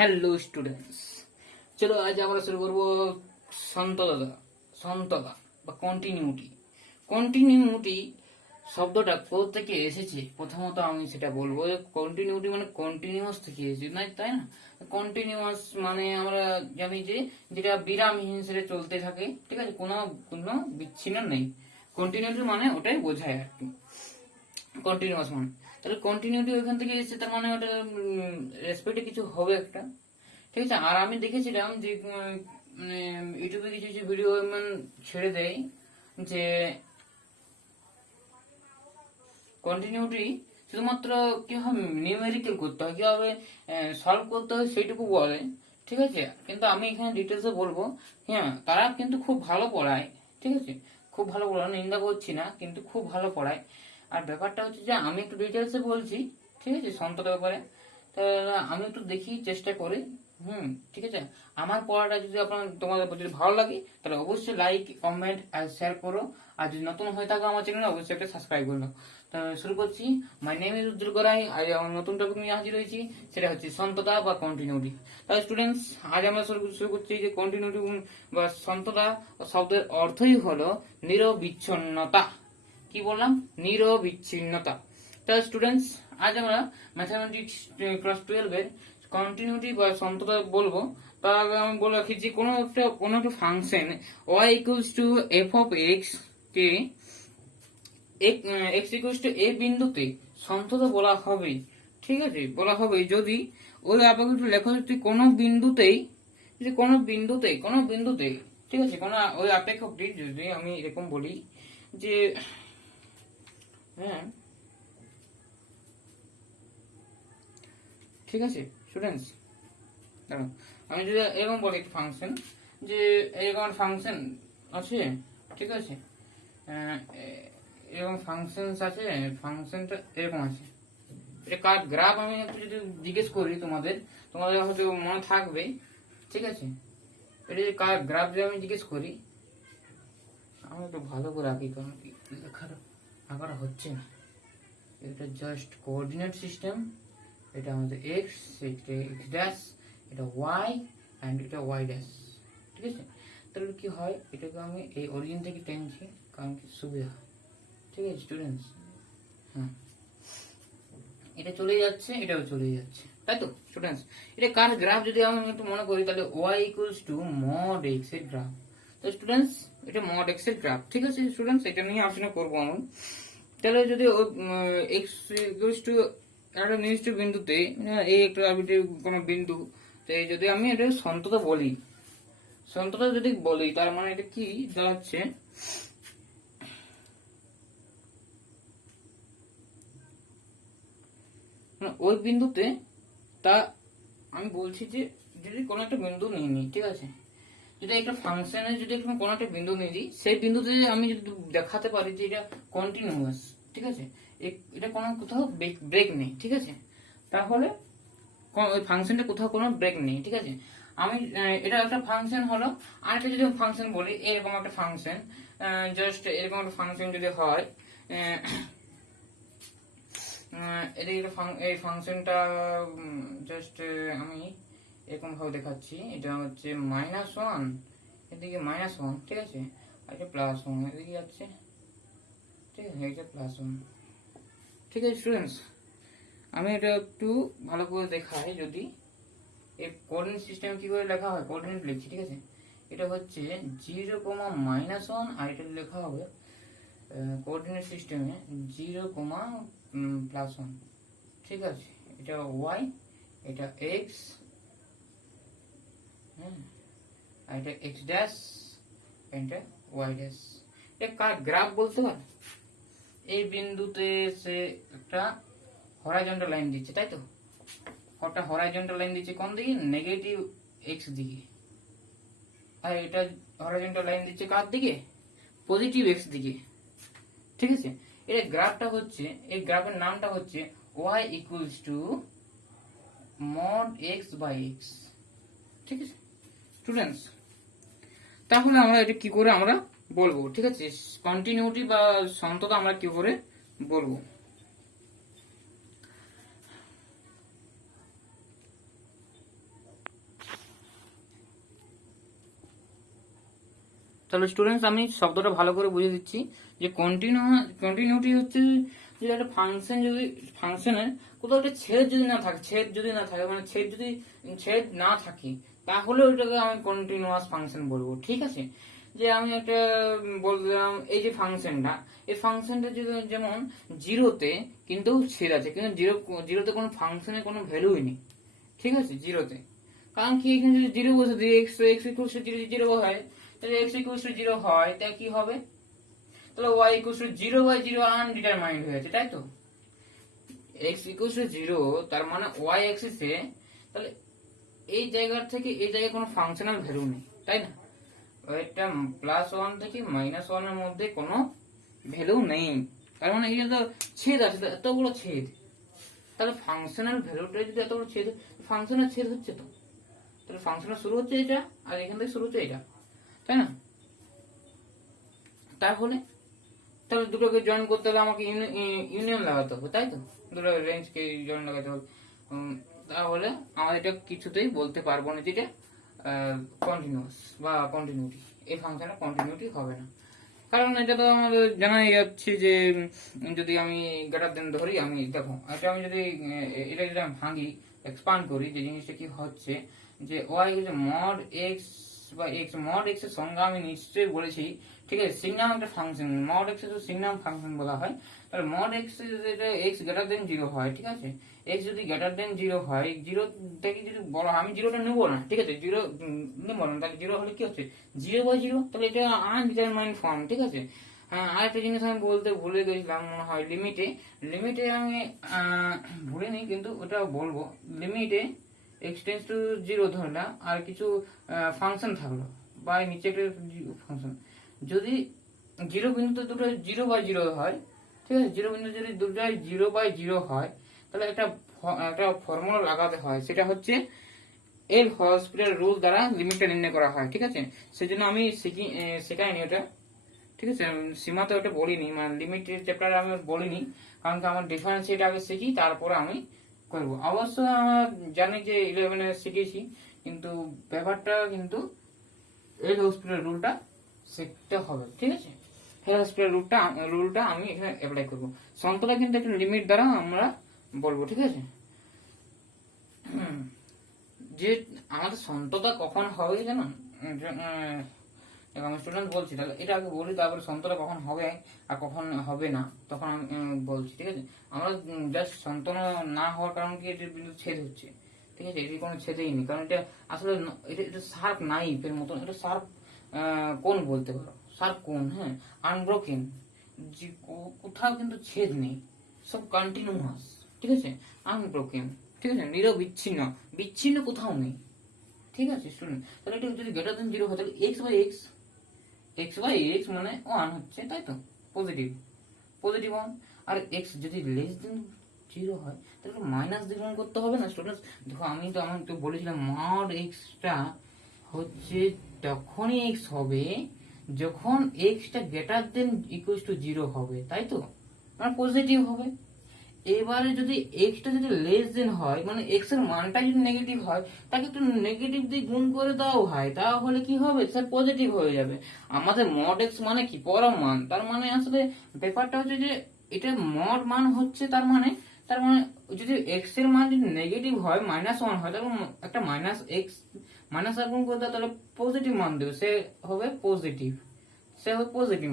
Hello students, চলো আজ আমরা শুরু করবো সন্ততা বা কন্টিনিউটি। কন্টিনিউটি শব্দটা কোথা থেকে এসেছে প্রথমত আমি সেটা বলবো। কন্টিনিউটি মানে কন্টিনিউয়াস থেকে এসেছে, না তাই না? কন্টিনিউয়াস মানে আমরা জানি যে যেটা বিরামহীন সেটা চলতে থাকে, ঠিক আছে, কোনো কোনো বিচ্ছিন্ন নেই। কন্টিনিউটি মানে ওটাই বোঝায় আর কি, কন্টিনিউয়াস মানে। তাহলে কন্টিনিউটি ওইখান থেকে এসেছে, তার মানে ওটা রেসপেক্টে কিছু হবে একটা, ঠিক আছে। আর আমি দেখেছিলাম যে মানে ইউটিউবে কিছু কিছু ভিডিও ছেড়ে দেয় যে কন্টিনিউটি শুধুমাত্র কিভাবে নিউমেরিক্যাল করতে হয়, কিভাবে সলভ করতে হয় সেইটুকু বলে, ঠিক আছে। কিন্তু আমি এখানে ডিটেলসে বলবো। হ্যাঁ, তারা কিন্তু খুব ভালো পড়ায়, ঠিক আছে, খুব ভালো পড়ায়, নিন্দা করছি না, কিন্তু খুব ভালো পড়ায়। আর ব্যাপারটা হচ্ছে যে আমি একটু ডিটেলসে বলছি, ঠিক আছে, সন্ততার ব্যাপারে। তা আমি একটু দেখি, চেষ্টা করি। ঠিক আছে। আমার পড়াটা যদি তোমাদের যদি ভালো লাগে তাহলে অবশ্যই লাইক, কমেন্ট আর শেয়ার করো। আর যদি নতুন হয়ে থাকো আমার চ্যানেলে অবশ্যই একটা সাবস্ক্রাইব করো। শুরু করছি। মাই নেম ইজ উজ্জ্বল গড়াই। আজ আমার নতুন টপিক নিয়ে হাজির হয়েছি, সেটা হচ্ছে সন্ততা বা কন্টিনিউটি। তাহলে স্টুডেন্টস, আজ আমরা শুরু করছি যে কন্টিনিউটি বা সন্ততা শব্দের অর্থই হলো নিরবিচ্ছিন্নতা। কি বললাম? নিরবিচ্ছিন্নতা। তাহলে স্টুডেন্টস, আজ আমরা ম্যাথামেটিক্স ক্লাস 12 এর কন্টিনিউটি বা সন্ততা বলবো। তার আগে আমি বলে রাখি যে কোনো একটা function y equals to f of x কে এক্স ইকুয়ালস টু এ বিন্দুতে সন্ততা বলা হবে, ঠিক আছে, বলা হবে যদি ওই আপেক্ষিক লেখচিত্রে কোনো বিন্দুতেই, যদি কোনো বিন্দুতে, ঠিক আছে, কোনো ওই আপেক্ষকটি যদি আমি এরকম বলি যে হ্যাঁ, ঠিক আছে স্টুডেন্টস, আমি যদি এরকম বলি একটা ফাংশন, যে এরকম ফাংশন আছে, ঠিক আছে, এরকম ফাংশনস আছে, ফাংশনটা এরকম আছে। এটা কার গ্রাফ আমি একটু যদি জিজ্ঞেস করি তোমাদের হয়তো মনে থাকবে, ঠিক আছে। এটা যদি কার গ্রাফ যদি আমি জিজ্ঞেস করি, আমি একটু ভালো করে আঁকি, কারণ লেখাটা আঁকাটা হচ্ছে না। এটা জাস্ট কোঅর্ডিনেট সিস্টেম। এটা আমাদের এক্স, এটা এক্স ড্যাশ, এটা ওয়াই অ্যান্ড এটা ওয়াই ড্যাশ, ঠিক আছে। তাহলে কি হয়, এটাকে আমি এই অরিজিন থেকে টেনছি, কারণ কি সুবিধা হয়, ঠিক আছে স্টুডেন্টস। হ্যাঁ, এটা চলে যাচ্ছে, এটাও চলে যাচ্ছে, তাই তো স্টুডেন্টস। এটা কার গ্রাফ যদি আমি একটু মনে করি, তাহলে Y equals to mod X এর গ্রাফ। তো স্টুডেন্টস, এটা মড এক্স এর গ্রাফ, ঠিক আছে স্টুডেন্টস, এটা নিয়ে আলোচনা করবো আমি। তাহলে যদি এক্স ইকুয়ালস টু একটা নির্দিষ্ট বিন্দুতে, এই একটা আরবিট্রারি কোনো বিন্দু, তো যদি আমি এটা সন্ততা বলি, তার মানে এটা কি দাঁড়াচ্ছে, ওই বিন্দুতে, তা আমি বলছি যে যদি কোনো একটা বিন্দু নিয়ে নিই, ঠিক আছে, যদি একটা ফাংশনের যদি কোনো একটা বিন্দু নিয়ে দিই, সেই বিন্দুতে আমি যদি দেখাতে পারি যে এটা কন্টিনিউয়াস, ঠিক আছে, এটা কোনো কোথাও ব্রেক নেই, ঠিক আছে, তাহলে ওই ফাংশনটা কোথাও কোনো ব্রেক নেই, ঠিক আছে। আমি এটা একটা ফাংশন হলো। আরেকটা যদি ফাংশন বলি, এরকম একটা ফাংশন, জাস্ট এরকম একটা ফাংশন যদি হয়, এই ফাংশনটা জাস্ট আমি এরকম ভাবে দেখাচ্ছি। এটা হচ্ছে -1, এদিকে -1, ঠিক আছে, আর এটা +1 এদিকে যাচ্ছে, ঠিক আছে, এটা +1, ঠিক আছে স্টুডেন্টস। আমি এটা একটু ভালো করে দেখাই। যদি এই কোঅর্ডিনেট সিস্টেম কি করে লেখা হয়, কোঅর্ডিনেট লিখছি, ঠিক আছে, এটা হচ্ছে 0, -1, আর এটা লেখা হবে কোঅর্ডিনেট সিস্টেমে 0, +1, ঠিক আছে। এটা ওয়াই, এটা এক্স, আর এটা এক্স ড্যাশ, এটা ওয়াই ড্যাশ। এটা কার গ্রাফ বলতে পারে? এই বিন্দুতে সে একটা হরাইজন্টাল লাইন দিচ্ছে, তাই তো, একটা হরাইজন্টাল লাইন দিচ্ছে কোন দিকে? নেগেটিভ এক্স দিকে। আর এটা হরাইজন্টাল লাইন দিচ্ছে কার দিকে? পজিটিভ এক্স দিকে, ঠিক আছে। এর গ্রাফটা হচ্ছে, এই গ্রাফের নামটা হচ্ছে y equals to mod X by X, ঠিক আছে স্টুডেন্টস। তাহলে আমরা এটা কি করে আমরা বলবো, ঠিক আছে, কন্টিনিউটি বা সন্ততা আমরা কি করে বলবো। তাহলে স্টুডেন্টস আমি শব্দটা ভালো করে বুঝিয়ে দিচ্ছি যে কন্টিনিউটি হচ্ছে যে একটা ফাংশন, যদি ফাংশনের কোথাও একটা ছেদ যদি না থাকে, মানে ছেদ না থাকে, তাহলে ওইটাকে আমি কন্টিনিউয়াস ফাংশন বলবো। ঠিক আছে, যে আমি একটা বললাম এই যে ফাংশনটা, এই ফাংশনটা যদি যেমন জিরোতে কিন্তু ছেদ আছে, কিন্তু জিরোতে কোনো ফাংশনের কোনো ভ্যালুই নেই। ঠিক আছে, জিরোতে, কারণ কি এখানে যদি জিরো বসে দিই, এক্স ইকুয়ালস টু জিরো হয়, তাহলে এক্স ইকুয়ালস টু জিরো হয়, তা কি হবে, তাহলে Y equals to zero by zero undetermined হয়ে আছে, তাই তো। এক্স ইকুয়ালস টু জিরো, তার মানে ওয়াই অ্যাক্সিসে, তাহলে এই জায়গার থেকে এই জায়গায় কোনো ফাংশনাল ভ্যালু নেই, তাই না। এটা +1 থেকে -1 এর মধ্যে কোনো ভ্যালু নেই, তার মানে এটা তো ছেদ আছে, এতগুলো ছেদ, তাহলে ফাংশনাল ভ্যালুটা যদি এতগুলো ছেদ, ফাংশনের ছেদ হচ্ছে তো, তাহলে ফাংশনের শুরু হচ্ছে এটা আর এখান থেকে শুরু হচ্ছে এটা, তাই না। তাহলে দুটোকে জয়েন করতে হলে আমাকে ইউনিয়ন লাগাতে হবে, তাই তো, দুটো রেঞ্জকে জয়েন লাগাতে হবে। তাহলে আমাদের এটা কিছুতেই বলতে পারবো না যেটা কন্টিনিউয়াস বা কন্টিনিউটি, এই ফাংশনের কন্টিনিউটি হবে না, কারণ এটা তো আমাদের জানাই যাচ্ছে যে যদি আমি গ্রেটার দেন ধরি, আমি দেখো এটা আমি যদি এটা যদি আমি ভাঙি, এক্সপান্ড করি, যে জিনিসটা কি হচ্ছে যে ওয়াই মড এক্স বা এক্স, মড এক্স এর সংজ্ঞা আমি নিশ্চয়ই বলেছি। ঠিক আছে, সিগনাম একটা ফাংশন, মড এক্স এর সিগনাম ফাংশন বলা হয়। তাহলে mod x x greater than zero হয়, ঠিক আছে, এক্স যদি গ্রেটার দেন জিরো হয়, জিরো থেকে যদি বড়, আমি জিরোটা নেবো না, ঠিক আছে, জিরো নেবো না, তাহলে জিরো হলে কি হচ্ছে, জিরো বাই জিরো, তাহলে এটা আনডিটারমাইন্ড ফর্ম। ঠিক আছে, আরেকটা জিনিস আমি বলতে ভুলে গেছিলাম মনে হয়, লিমিটে আমি ভুলিনি কিন্তু ওটা বলবো, লিমিটে এক্স টেন্স টু জিরো ধরলাম আর কিছু ফাংশন থাকলো বা নিচে একটা ফাংশন, যদি জিরো বিন্দুতে দুটো জিরো বাই জিরো হয়, ঠিক আছে, জিরো বিন্দু যদি দুটোই জিরো বাই জিরো হয়, তাহলে একটা ফর্মুলা লাগাতে হয়, সেটা হচ্ছে এল হসপিটাল রুল দ্বারা লিমিটটা নির্ণয় করা হয়। ঠিক আছে, সেই জন্য আমি শেখাইনি ওটা, ঠিক আছে, সীমাতে ওটা বলিনি, মানে লিমিটের চ্যাপ্টারে আমি বলিনি, কারণ কি আমার ডিফারেন্সিয়েট আগে শিখি, তারপরে আমি করবো। অবশ্য আমার জানি যে 11-এ শিখেছি, কিন্তু ব্যাপারটা কিন্তু এল হসপিটাল রুলটা শিখতে হবে। ঠিক আছে, এল হসপিটাল রুলটা আমি এখানে অ্যাপ্লাই করবো। সন্তটা কিন্তু একটা লিমিট দ্বারা আমরা বলবো। ঠিক আছে, যে আমাদের সন্ততা কখন হবে জানো, আমি স্টুডেন্ট বলছি, তাহলে এটা আগে বলি, তারপরে সন্ততা কখন হবে আর কখন হবে না তখন আমি বলছি। ঠিক আছে, আমরা জাস্ট সন্তনা না হওয়ার কারণ কি, এটার বিন্দু ছেদ হচ্ছে, ঠিক আছে, এটি কোনো ছেদেই নেই, কারণ এটা আসলে এটা শার্প নাইফের মতন, এটা শার্প কোন বলতে পারো, শার্প কোন, হ্যাঁ, আনব্রোকেন, যে কোথাও কিন্তু ছেদ নেই, সব কন্টিনিউয়াস। ঠিক আছে, আনব্রোকেন, ঠিক আছে, নিরবিচ্ছিন্ন, বিচ্ছিন্ন কোথাও নেই। ঠিক আছে স্টুডেন্ট, তাহলে এটা যদি গ্রেটার দেন জিরো হয়, তাহলে এক্স বাই এক্স মানে 1 হচ্ছে, তাই তো, পজিটিভ 1। আর এক্স যদি লেস দেন জিরো হয়, তাহলে মাইনাস দিয়ে গুণ করতে হবে না স্টুডেন্টস। দেখো আমি তো বলেছিলাম মড এক্সটা হচ্ছে তখনই এক্স হবে যখন extra greater than equal to zero হবে, তাই তো, মানে পজিটিভ হবে। এবারে যদি এক্সটা যদি লেস দেন হয়, মানে এক্স এর মানটা যদি নেগেটিভ হয়, তাকে একটু নেগেটিভ দিয়ে গুণ করে দাও ভাই, তাহলে কি হবে, স্যার পজিটিভ হয়ে যাবে। আমাদের মড এক্স মানে কি, পরম মান, তার মানে আসলে ব্যাপারটা হচ্ছে যে এটা মড মান হচ্ছে, তার মানে যদি এক্স এর মান যদি নেগেটিভ হয়, -1 হয়, তাহলে একটা মাইনাস আর গুণ করে দাও, তাহলে পজিটিভ মান দেবে, সে হবে পজিটিভ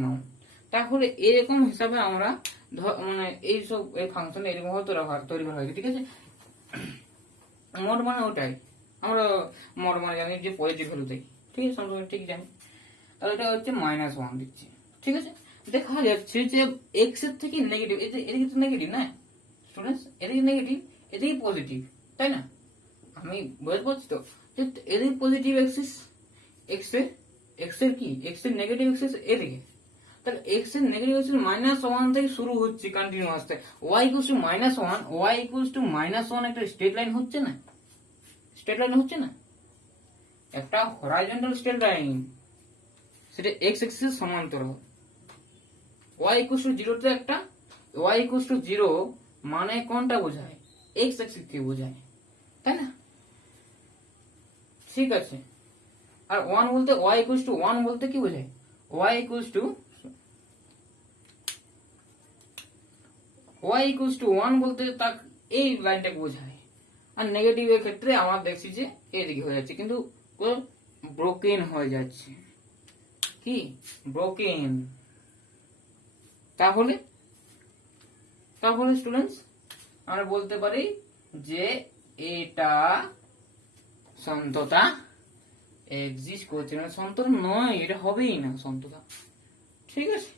মান। তাহলে এরকম হিসাবে আমরা মানে এইসব এই ফাংশন এরকম ভাবে তৈরি করা হয়েছে। ঠিক আছে, মোড মানে ওটাই, আমরা মোড মানে জানি যে পজিটিভ ভ্যালু দেয়, ঠিক আছে, সবসময় ঠিক জানি। তাহলে এটা হচ্ছে -1 দিচ্ছি। ঠিক আছে, দেখা যাচ্ছে যে এক্স এর থেকে নেগেটিভ, এদিকে তো নেগেটিভ না স্টুডেন্টস, এদিকে নেগেটিভ, এদিকে পজিটিভ, তাই না, আমি বুঝতে পারছি তো, যে এদিকে পজিটিভ এক্সিস, এক্স এর কি, এক্স এর নেগেটিভ এক্সিস এদিকে, তাহলে এক্স এর নেগেটিভ এক্সিস -1 থেকে শুরু হচ্ছে continuous, Y equals to -1, Y equals to -1 একটা স্ট্রেট লাইন হচ্ছে না, একটা হরাইজন্টাল স্ট্রেট লাইন, সেটা এক্স এক্সিস সমান্তরাল, ওয়াই ইকুয়ালস টু 0 তে একটা, ওয়াই ইকুয়ালস টু 0 মানে কোনটা বোঝায়, এক্স এক্সিস কে বোঝায়, তাই না। ঠিক আছে, আর 1 বলতে ওয়াই ইকুয়ালস টু 1 বলতে কি বোঝায়, y equals to 1 বলতে তা এই লাইনটাকে বোঝায়, আর নেগেটিভ এর ক্ষেত্রে আমরা দেখছি যে এইদিকে হয়ে যাচ্ছে, কিন্তু ব্রোকেন হয়ে যাচ্ছে, কি ব্রোকেন। তাহলে স্টুডেন্টস আমরা বলতে পারি যে এটা সন্ততা এক্সিস্ট করছে না, সন্ততা নয়, এটা হবেই না সন্ততা। ঠিক আছে,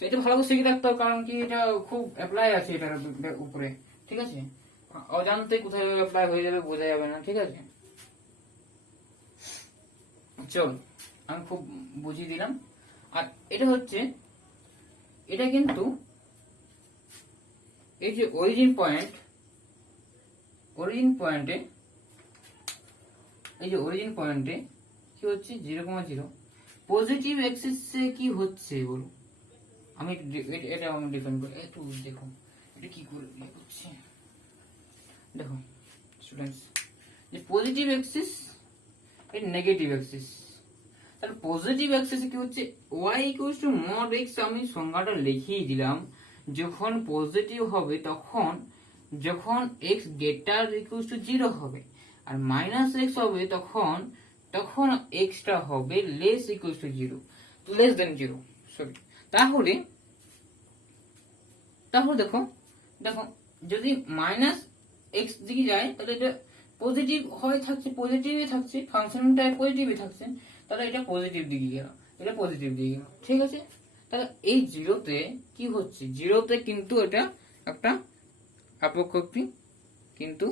এটা ভালো করে শিখে রাখতে হবে, কারণ কি এটা খুব অ্যাপ্লাই আছে এটার উপরে। ঠিক আছে, অজান্তে কোথায় অ্যাপ্লাই হয়ে যাবে বোঝা যাবে না। ঠিক আছে, চল আমি খুব বুঝিয়ে দিলাম। আর এটা হচ্ছে, এটা কিন্তু এই যে অরিজিন পয়েন্টে, এই যে অরিজিন পয়েন্টে কি হচ্ছে 0,0 পজিটিভ অ্যাক্সিসে কি হচ্ছে বলো, আমি এটা আমি ডিফাইন করি, একটু দেখো এটা কি করে করছে। দেখো স্টুডেন্টস, যে পজিটিভ অ্যাক্সিস এই নেগেটিভ অ্যাক্সিস, তাহলে পজিটিভ অ্যাক্সিসে কি হচ্ছে y equals to mod x, আমি সংজ্ঞাটা লিখিয়ে দিলাম। যখন পজিটিভ হবে তখন, যখন x গ্রেটার ইকুয়ালস টু 0 হবে, আর মাইনাস x হবে তখন x টা হবে less equals to 0, less than 0 sorry. তাহলে দেখো যদি মাইনাস x দিকে যায় তাহলে এটা পজিটিভ হয়ে থাকছে, পজিটিভই থাকছে, ফাংশনটা পজিটিভই থাকছে, তাহলে এটা পজিটিভ দিকে গেল, এটা পজিটিভ দিকে গেল। ঠিক আছে, তাহলে এই জিরোতে কি হচ্ছে, জিরোতে কিন্তু এটা একটা আপেক্ষিক, কিন্তু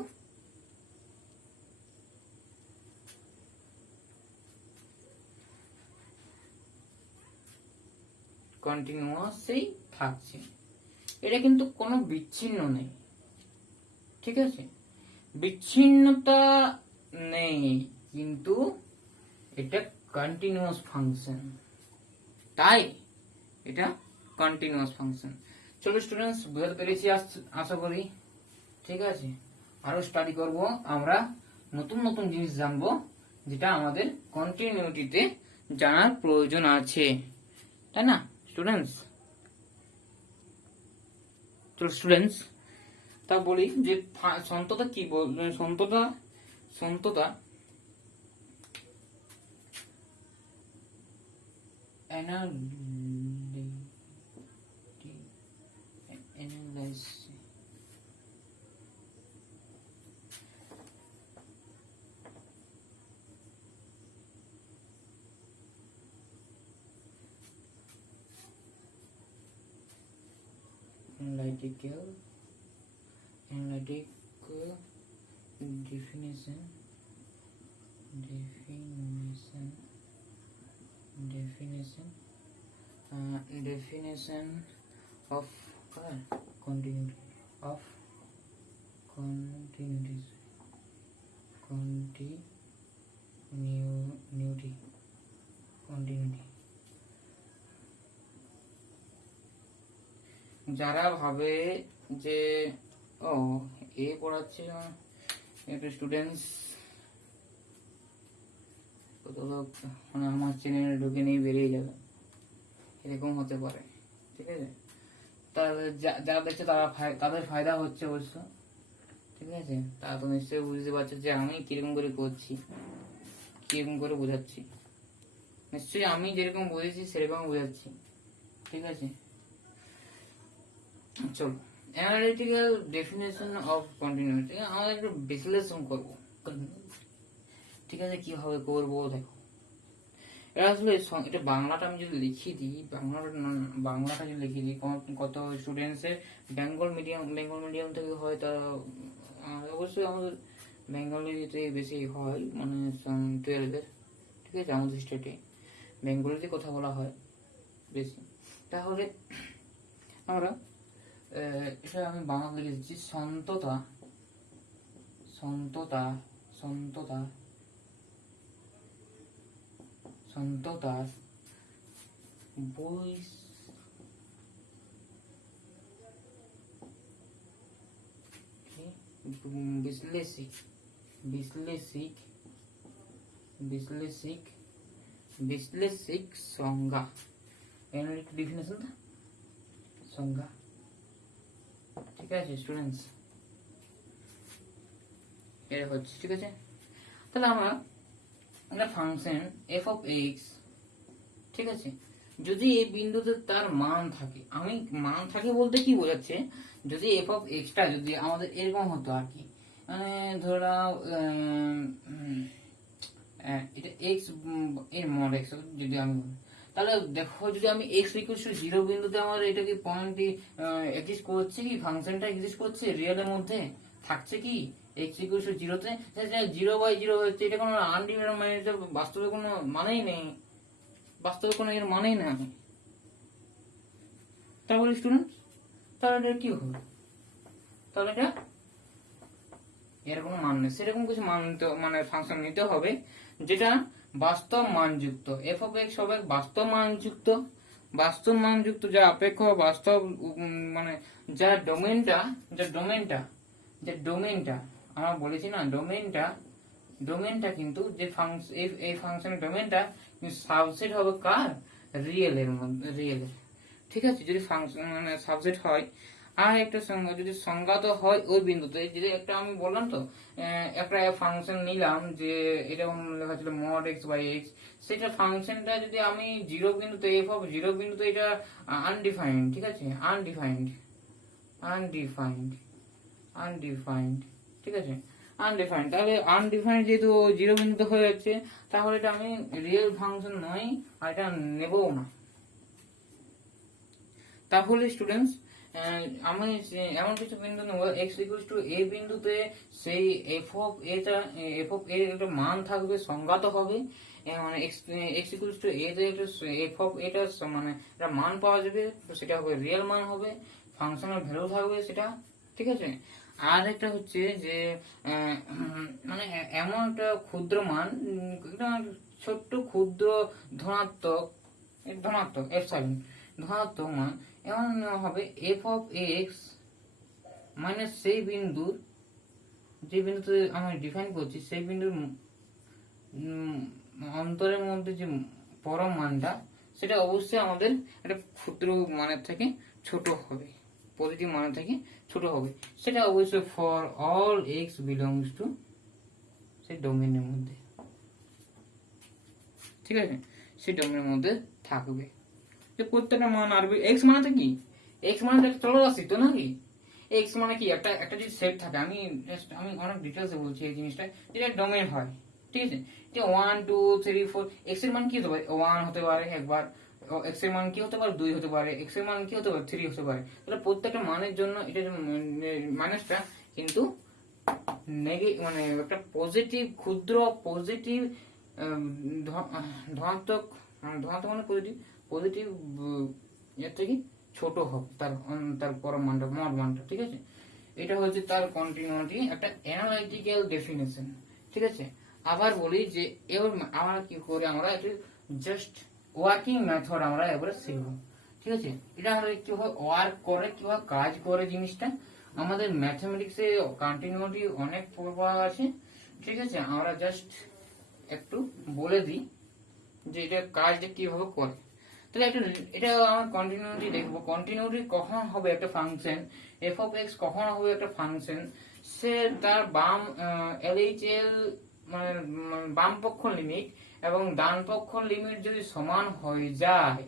কন্টিনিউয়াসই থাকছে, এটা কিন্তু কোনো বিচ্ছিন্ন নেই। ঠিক আছে, বিচ্ছিন্নতা নেই, কিন্তু এটা কন্টিনিউয়াস ফাংশন, তাই এটা কন্টিনিউয়াস ফাংশন। চলো স্টুডেন্টস, বুঝতে পেরেছি আশা করি। ঠিক আছে, আরো স্টাডি করব আমরা, নতুন নতুন জিনিস জানবো যেটা আমাদের কন্টিনিউটিতে জানার প্রয়োজন আছে, তাই না স্টুডেন্টস? চলো স্টুডেন্টস, তা বলি যে সন্ততা কি বলবে, সন্ততা analytical definition of continuity, যারা ভাবে যে ও এ পড়াচ্ছে একটা স্টুডেন্টস, কত লোক মানে আমার চ্যানেলে ঢুকে নিয়ে বেরিয়ে যাবে, এরকম হতে পারে। ঠিক আছে, যারা দেখছে তাদের ফায়দা হচ্ছে অবশ্য। ঠিক আছে, তারা তো নিশ্চয়ই বুঝতে পারছে যে আমি কিরকম করে করছি, কিরকম করে বোঝাচ্ছি। নিশ্চয়ই আমি যেরকম বুঝেছি সেরকম বোঝাচ্ছি। ঠিক আছে, চলো অ্যানালিটিক্যাল ডেফিনেশন অফ কন্টিনিউটি আমরা একটু বিশ্লেষণ করবো। ঠিক আছে, কিভাবে করবো দেখো, এটা আসলে এটা বাংলাটা আমি যদি লিখে দিই, বাংলাটা যদি লিখে দিই, কত স্টুডেন্টসের বেঙ্গল মিডিয়াম থেকে হয়, তা অবশ্যই আমাদের বেঙ্গলিতে বেশি হয়, মানে 12-এর। ঠিক আছে, আমাদের স্টেটে বেঙ্গলিতে কথা বলা হয় বেশি। তাহলে আমরা এটা আমি বাংলা লিখে দিচ্ছি, সন্ততার বিশ্লেষিক বিশ্লেষিক সংজ্ঞা, এর একটু ডেফিনেশন সংজ্ঞা। ঠিক আছে স্টুডেন্টস, এটা হচ্ছে ঠিক আছে। তাহলে আমরা একটা ফাংশন এফ অফ এক্স, ঠিক আছে, যদি এই বিন্দুতে তার মান থাকে, আমি মান থাকে বলতে কি বোঝাচ্ছে, যদি এফ অফ এক্সটা যদি আমাদের এরকম হতো আর কি, মানে ধরে নাও এটা এক্স এর মড এক্স যদি আমি বলি, তাহলে দেখো যদি আমি এক্স ইকুয়াল টু 0 বিন্দুতে আমার এটা কি পয়েন্টটি এক্সিস্ট করছে, কি ফাংশনটা এক্সিস্ট করছে রিয়েলের মধ্যে থাকছে কি এক্স ইকুয়াল টু 0-তে, 0/0 হচ্ছে, এটা কোনো আনডিফাইন্ড, বাস্তবে কোনো মানেই নেই, বাস্তবে কোনো এর মানেই না। তাহলে স্টুডেন্ট, তাহলে এটা কি হবে, তাহলে এটা এর কোনো মান নেই, সেরকম কিছু মান মানে ফাংশন নিতে হবে যেটা বাস্তব মানযুক্ত। এফ অফ এক্স হবে বাস্তব মানযুক্ত, বাস্তব মানযুক্ত যা আপেক্ষ বাস্তব মানে যা ডোমেনটা, আমরা বলেছি না ডোমেনটা কিন্তু যে এই ফাংশনের ডোমেনটা সাবসেট হবে কার, রিয়েলের মধ্যে, রিয়েলের, ঠিক আছে, যদি ফাংশন মানে সাবসেট হয়। আর একটা যদি সংজ্ঞাত হয় ওই বিন্দুতে, যদি একটা আমি বললাম তো একটা ফাংশন নিলাম যে এরকম লেখা ছিল মড এক্স বাই এক্স, সেটা ফাংশনটা যদি আমি 0 বিন্দুতে এফ অফ 0 বিন্দুতে এটা আনডিফাইন্ড, ঠিক আছে, আনডিফাইন্ড, ঠিক আছে, আনডিফাইন্ড, তাহলে আনডিফাইন্ড যেহেতু 0 বিন্দুতে হয়ে যাচ্ছে, তাহলে এটা আমি রিয়েল ফাংশন নয় আর এটা নেবও না। তাহলে স্টুডেন্টস আমি এমন কিছু বিন্দু নেব এক্স ইকুয়াল টু এ বিন্দুতে সেই এফ অফ এর একটা মান থাকবে, সংজ্ঞাত হবে, মানে এক্স ইকুয়াল টু এ তে একটা এফ অফ এটা মানে একটা মান পাওয়া যাবে, সেটা হবে রিয়েল মান হবে, ফাংশনের ভ্যালু থাকবে সেটা, ঠিক আছে। আর একটা হচ্ছে যে মানে এমন একটা ক্ষুদ্র মান, একটা ছোট্ট ক্ষুদ্র ধনাত্মক এপসাইলন ধনাত্মক মান এমন হবে এফ অফ এক্স মানে সেই বিন্দুর, যে বিন্দুতে আমি ডিফাইন করছি সেই বিন্দুর অন্তরের মধ্যে যে পরম মানটা, সেটা অবশ্যই আমাদের একটা ক্ষুদ্র মানের থেকে ছোট হবে, পজিটিভ মানের থেকে ছোট হবে, সেটা অবশ্যই for all x belongs to সেই ডোমেনের মধ্যে, ঠিক আছে, সেই ডোমেনের মধ্যে থাকবে। যে প্রত্যেকটা মান আর এক্স মানে কি, এক্স মানে একটা চলরাশি তো নাকি, এক্স মানে কি একটা যদি সেট থাকে, আমি অনেক ডিটেলসে বলছি এই জিনিসটা, যেটা ডোমেন হয়, ঠিক আছে, যে 1 2 3 4 এক্স এর মান কি হতে পারে, 1 হতে পারে একবার, এক্স এর মান কি হতে পারে 2 হতে পারে, এক্স এর মান কি হতে পারে 3 হতে পারে, তাহলে প্রত্যেকটা মানের জন্য এটা মাইনাসটা কিন্তু মানে একটা পজিটিভ ক্ষুদ্র পজিটিভ ধনাত্মক মানে পজিটিভ এর থেকে ছোট হবে তার পরম মানটা, মড মানটা, ঠিক আছে। এটা হচ্ছে তার কন্টিনিউটি, একটা অ্যানালাইটিক্যাল ডেফিনেশন, ঠিক আছে। আবার বলি যে এবার আমরা কি করি, আমরা একটু জাস্ট ওয়ার্কিং মেথড আমরা এবারে শিখবো, ঠিক আছে। এটা আমরা কিভাবে ওয়ার্ক করে, কিভাবে কাজ করে জিনিসটা, আমাদের ম্যাথমেটিক্সে কন্টিনিউটি অনেক প্রকার আছে, ঠিক আছে। আমরা জাস্ট একটু বলে দিই যে এটা কাজটা কিভাবে করে। তাহলে এটা আমরা কন্টিনিউটি দেখবো, কন্টিনিউটি কখন হবে একটা ফাংশন এফ অফ এক্স, কখন হবে একটা ফাংশন, সে তার বাম এলএইচএল মানে বাম পক্ষ লিমিট এবং ডান পক্ষ লিমিট যদি সমান হয়ে যায়,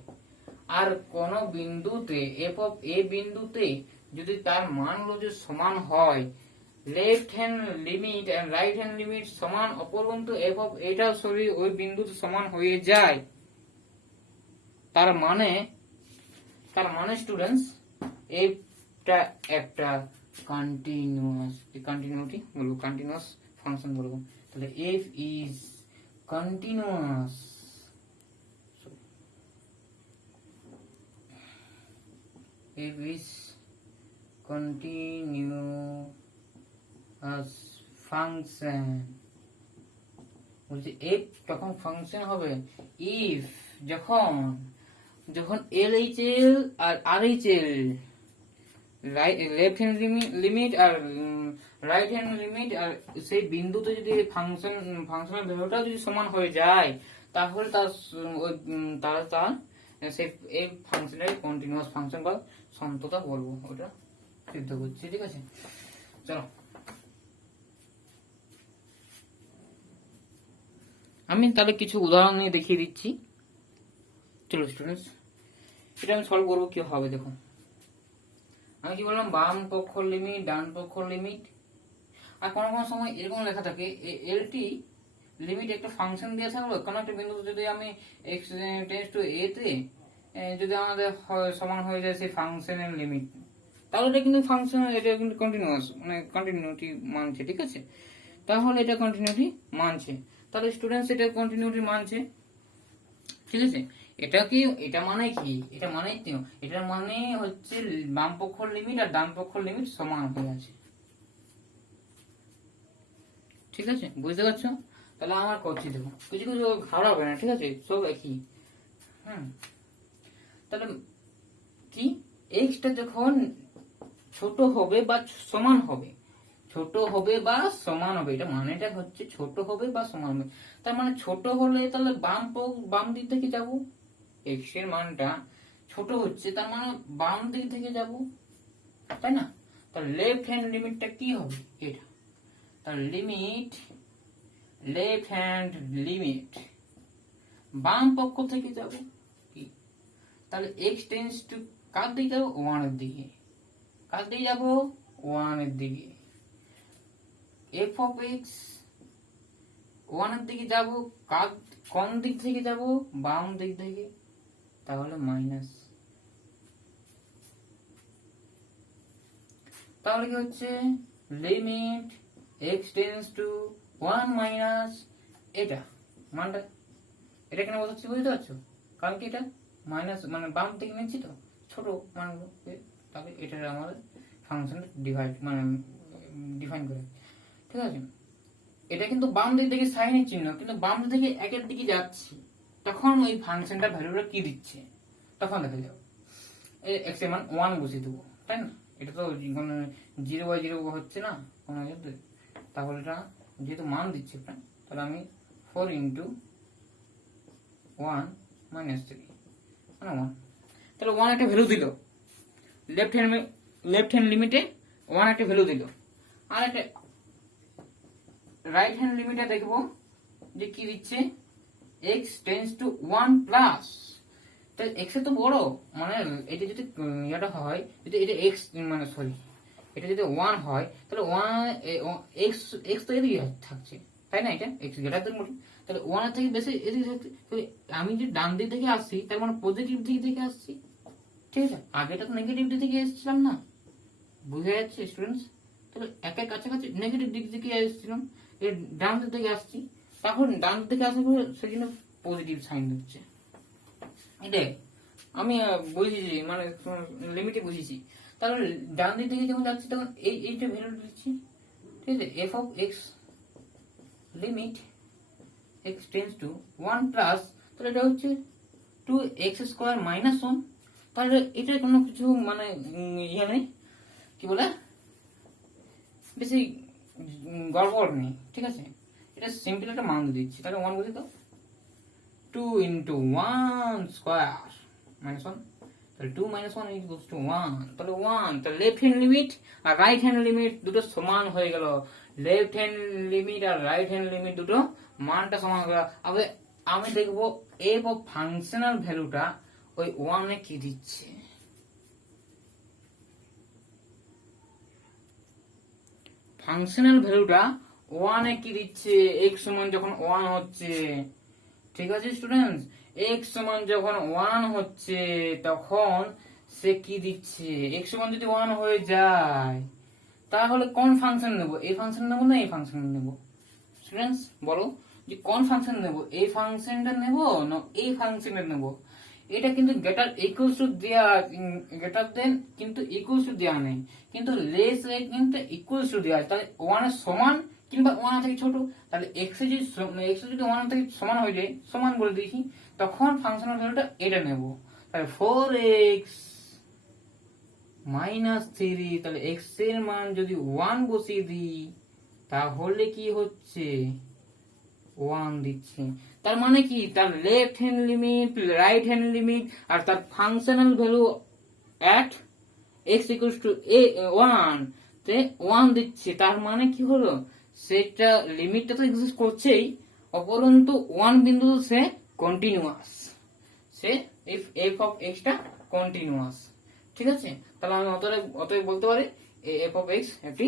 আর কোন বিন্দুতে এফ অফ এ বিন্দুতে যদি তার মানগুলো যদি সমান হয়, left hand limit and right hand limit সমান, অপরন্তু এফ অফ এটা সরি ওই বিন্দুতে সমান হয়ে যায়, তার মানে স্টুডেন্টস এটা একটা কন্টিনিউয়াস ফাংশন বলবো। তাহলে F is continuous, F is continuous function, বলছি এফ তখন ফাংশন হবে ইফ যখন LHL আর RHL লেফট হ্যান্ড লিমিট আর রাইট হ্যান্ড লিমিট আর সেই বিন্দুতে যদি ফাংশনের ভ্যালুটা যদি সমান হয়ে যায়, তাহলে তার সেই এই ফাংশনের কন্টিনিউয়াস ফাংশন বা সন্ততা বলবো, ওটা সিদ্ধ করছি। ঠিক আছে, চলো আমি তাহলে কিছু উদাহরণ নিয়ে দেখিয়ে দিচ্ছি। চলো স্টুডেন্টস, এটা আমি সলভ করবো কি হবে দেখো। আমি কি বললাম, বাম পক্ষ লিমিট, ডান পক্ষ লিমিট, আর কোনো কোনো সময় এরকম লেখা থাকে এলটি লিমিট একটা ফাংশন দিয়ে থাকলো, কোনো একটা বিন্দু যদি আমি এক্স টেন্ডস টু এ তে যদি আমাদের সমান হয়ে যায় সেই ফাংশনের লিমিট, তাহলে এটা কিন্তু ফাংশন, এটা কিন্তু কন্টিনিউয়াস, মানে কন্টিনিউটি মানছে। ঠিক আছে, তাহলে এটা কন্টিনিউটি মানছে, তাহলে স্টুডেন্টস এটা কন্টিনিউটি মানছে। ঠিক আছে, এটা কি, এটা মানে কি, এটা মানে এটা মানে হচ্ছে বাম পক্ষ লিমিট আর ডান পক্ষ লিমিট সমান হয়ে আছে। ঠিক আছে, বুঝতে পারছো? তাহলে আমার করছি দেখো, কিছু কিছু ঘাবড়াবে না। ঠিক আছে, সব একই। তাহলে কি, এক্সটা যখন ছোট হবে বা সমান হবে, ছোট হবে বা সমান হবে, এটা মানেটা হচ্ছে ছোট হবে বা সমান হবে। তার মানে ছোট হলে তাহলে বাম দিক থেকে যাব, এক্স এর মানটা ছোট হচ্ছে, তার মানে বাম দিক থেকে যাব, তাই না? তাহলে লেফট হ্যান্ড লিমিটটা কি হবে, এটা। তাহলে লিমিট, লেফট হ্যান্ড লিমিট, বাম পক্ষ থেকে যাব কি, তাহলে এক্স টেন্স টু কার দিকে যাবো, ওয়ান এর দিকে। কার দিকে যাবো, ওয়ান এর দিকে। এফ অফ এক্স ওয়ান এর দিকে যাবো, কোন দিক থেকে যাব, বাম দিক থেকে, তাহলে মাইনাস। তাহলে কি হচ্ছে, limit x tends to one minus এটা মানটা, এটা কেন বসাচ্ছি বুঝতে পারছো? কারণ কি, এটা মাইনাস মানে বাম দিকে নিচ্ছি তো ছোট মানগুলো, তাহলে এটা আমাদের ফাংশন ডিফাইন করে। ঠিক আছে, এটা কিন্তু বাম দিক থেকে সাইনের চিহ্ন, কিন্তু বাম দিক থেকে একের দিকে যাচ্ছি, তখন ওই ফাংশনটা ভ্যালুটা কি দিচ্ছে তখন দেখা যাবে। এক্স এর মান ওয়ান বসিয়ে দেবো, তাই না? এটা তো কোনো 0/0 হচ্ছে না কোনো ক্ষেত্রে, তাহলে এটা যেহেতু মান দিচ্ছে, তাহলে আমি 4 ইন্টু 1 মাইনাস 3 মানে 1, তাহলে 1 একটা ভ্যালু দিল, লেফট হ্যান্ড লিমিটে 1 একটা ভ্যালু দিল। আর একটা রাইট হ্যান্ড লিমিটে দেখবো যে কি দিচ্ছে, x টেন্স টু 1 প্লাস, তাহলে x এর তো বড়, মানে এটা যদি এটা হয়, যদি এটা x মানে সরি এটা যদি 1 হয়, তাহলে 1 x তো এদিকে থাকছে, তাই না? এটা x গ্রেটার দেন বলি, তাহলে 1 এর থেকে বেশি এদিকে থাকছে, তাহলে আমি যদি ডান দিক থেকে আসছি, তার মানে পজিটিভ দিক থেকে আসছি। ঠিক আছে, আগেটা তো নেগেটিভ দিক থেকে এসেছিলাম না, বুঝে যাচ্ছে স্টুডেন্টস? তাহলে একের কাছাকাছি নেগেটিভ দিক থেকে এসেছিলাম, ডান দিক থেকে আসছি, তখন ডান দিক থেকে আসার পরে সেজন্য পজিটিভ সাইন হচ্ছে। এটাই আমি বুঝেছি, মানে লিমিটে বুঝেছি। তাহলে ডান দিক থেকে যখন যাচ্ছি তখন এইটা ভ্যালু দিচ্ছি। ঠিক আছে, F of x limit x tends to 1 plus, তাহলে এটা হচ্ছে 2x² মাইনাস 1। তাহলে এটা কোনো কিছু মানে ইয়ে নেই, কি বলে, বেশি গড়বড় নেই। ঠিক আছে, এটা সিম্পল একটা মান দিচ্ছি, তাহলে 1 বুঝি তো 2 ইন্টু 1 স্কোয়ার মাইনাস 1, তাহলে 2 মাইনাস 1 ইকুয়ালস টু 1, তাহলে 1, তাহলে লেফট হ্যান্ড লিমিট আর রাইট হ্যান্ড লিমিট দুটো সমান হয়ে গেল, লেফট হ্যান্ড লিমিট আর রাইট হ্যান্ড লিমিট দুটো মানটা সমান হয়ে গেল। আবার আমি দেখবো এফ অফ ফাংশনাল ভ্যালুটা ওই 1 এ কি দিচ্ছে, ফাংশনাল ভ্যালুটা 1 এ কি দিচ্ছে, x সমান যখন 1 হচ্ছে। ঠিক আছে স্টুডেন্টস, x সমান যখন 1 হচ্ছে তখন সে কি দিচ্ছে, x সমান যদি 1 হয়ে যায় তাহলে কোন ফাংশন নেব, এই ফাংশন নেব না এই ফাংশন নেব? স্টুডেন্টস বলো যে কোন ফাংশন নেব, এই ফাংশনটা নেব না এই ফাংশনটা নেব? এটা কিন্তু গ্রেটার ইকুয়ালস টু দেয়া, গ্রেটার দেন কিন্তু ইকুয়ালস টু দেয়া নেই, কিন্তু লেস কিন্তু ইকুয়ালস টু দেয়া, তাহলে 1 এর সমান কিংবা 1 থেকে ছোট। তাহলে x যদি 1 থেকে সমান হয়ে যায়, সমান বলে দিয়েছি, তখন ফাংশনাল ভ্যালুটা এটা নেব। তাহলে 4x -3, তাহলে x এর মান যদি 1 বসিয়ে দিই তাহলে কি হচ্ছে 1 দিচ্ছে। তার মানে কি, তার left hand limit, right hand limit আর তার functional value at x equals to 1 তে 1 দিচ্ছে। তার মানে কি হলো, সেটা লিমিটটা তো এক্সিস্ট করছেই, অপরন্তু 1 বিন্দু সে কন্টিনিউয়াস, সে f অফ x টা কন্টিনিউয়াস। ঠিক আছে, তাহলে আমি অতএব বলতে পারি f অফ x একটি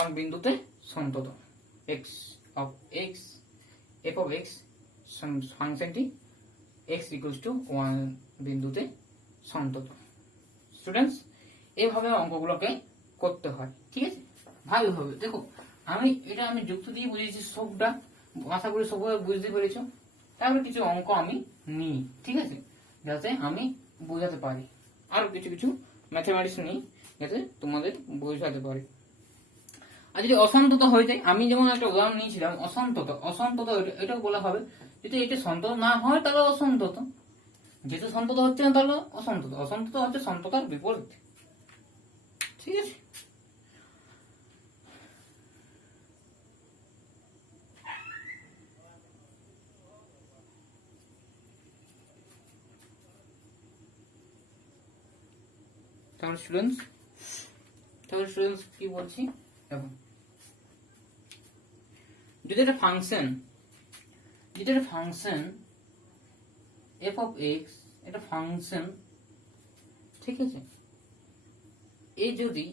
1 বিন্দুতে সন্তত। x of x, f of x ফাংশনটি x ইকুয়ালস টু 1 বিন্দুতে সন্তত। স্টুডেন্টস, এভাবে অঙ্কগুলোকে করতে হয়। ঠিক আছে, ভালোভাবে দেখো, আমি যুক্ত দিয়ে বুঝিয়েছি সবটা, আশা করি সবাই বুঝতে পেরেছো। তারপরে কিছু অঙ্ক আমি নিই, ঠিক আছে, যাতে আমি বোঝাতে পারি, আরো কিছু কিছু ম্যাথমেটিক্স নিই যাতে তোমাদের বোঝাতে পারি। আর যদি অসন্তত হয়ে যায়, আমি যেমন একটা উদাহরণ নিয়েছিলাম অসন্তত এটাও বলা হবে, যদি এটা সন্তত না হয় তাহলে অসন্তত, যেহেতু সন্তত হচ্ছে না তাহলে অসন্তত হচ্ছে সন্ততার বিপরীত। ঠিক আছে, তাহলে স্টুডেন্টস কি বলছি দেখো, যদি একটা ফাংশন f অফ x, এটা ফাংশন, ঠিক আছে, এই যদি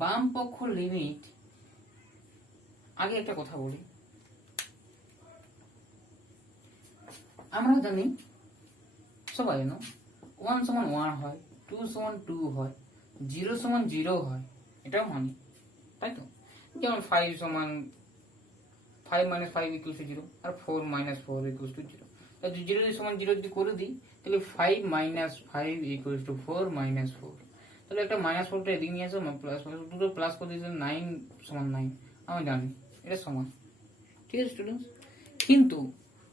বাম পক্ষ লিমিট, আগে একটা কথা বলি, আমরা জানি সবাই জানো 1 সমান 1 হয়, 2 সমান 2 হয়, 0 সমান 0 হয়, এটাও মানি, তাই তো? যেমন 5 সমান 5 - 5 = 0 আর 4 - 4 = 0। তাহলে 0 সমান 0 যদি করে দিই তাহলে 5 - 5 = 4 - 4। তাহলে একটা -4টা এদিকে নিয়ে আসো, প্লাস দুটো প্লাস করে দিয়েছে, 9 সমান 9, আমি জানি এটা সমান। ঠিক আছে স্টুডেন্টস, কিন্তু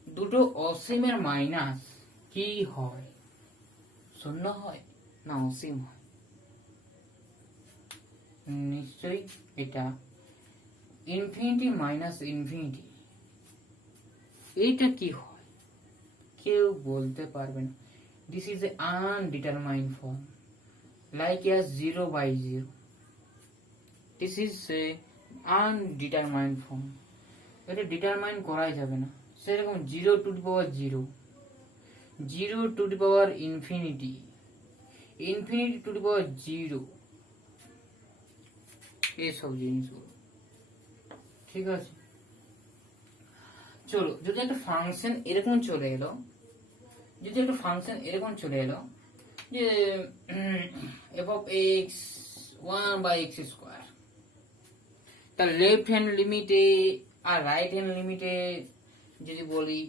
দুটো অসীমের মাইনাস কি হয়, শূন্য হয় না অসীম হয়? নিশ্চয়ই এটা ইনফিনিটি মাইনাস ইনফিনিটি, এইটা কি হয় কেউ বলতে পারবে না। This is a undetermined form, like as 0/0. This is a undetermined form, এটা ডিটারমাইন করাই যাবে না। সেরকম 0 to the power 0, 0 to the power infinity, infinity to the power 0, এইসব জিনিসগুলো। ঠিক আছে, চলো, যদি একটা ফাংশন এরকম চলে এলো, যে f অফ x 1/x², তার লেফট হ্যান্ড লিমিটে আর রাইট হ্যান্ড লিমিটে যদি বলি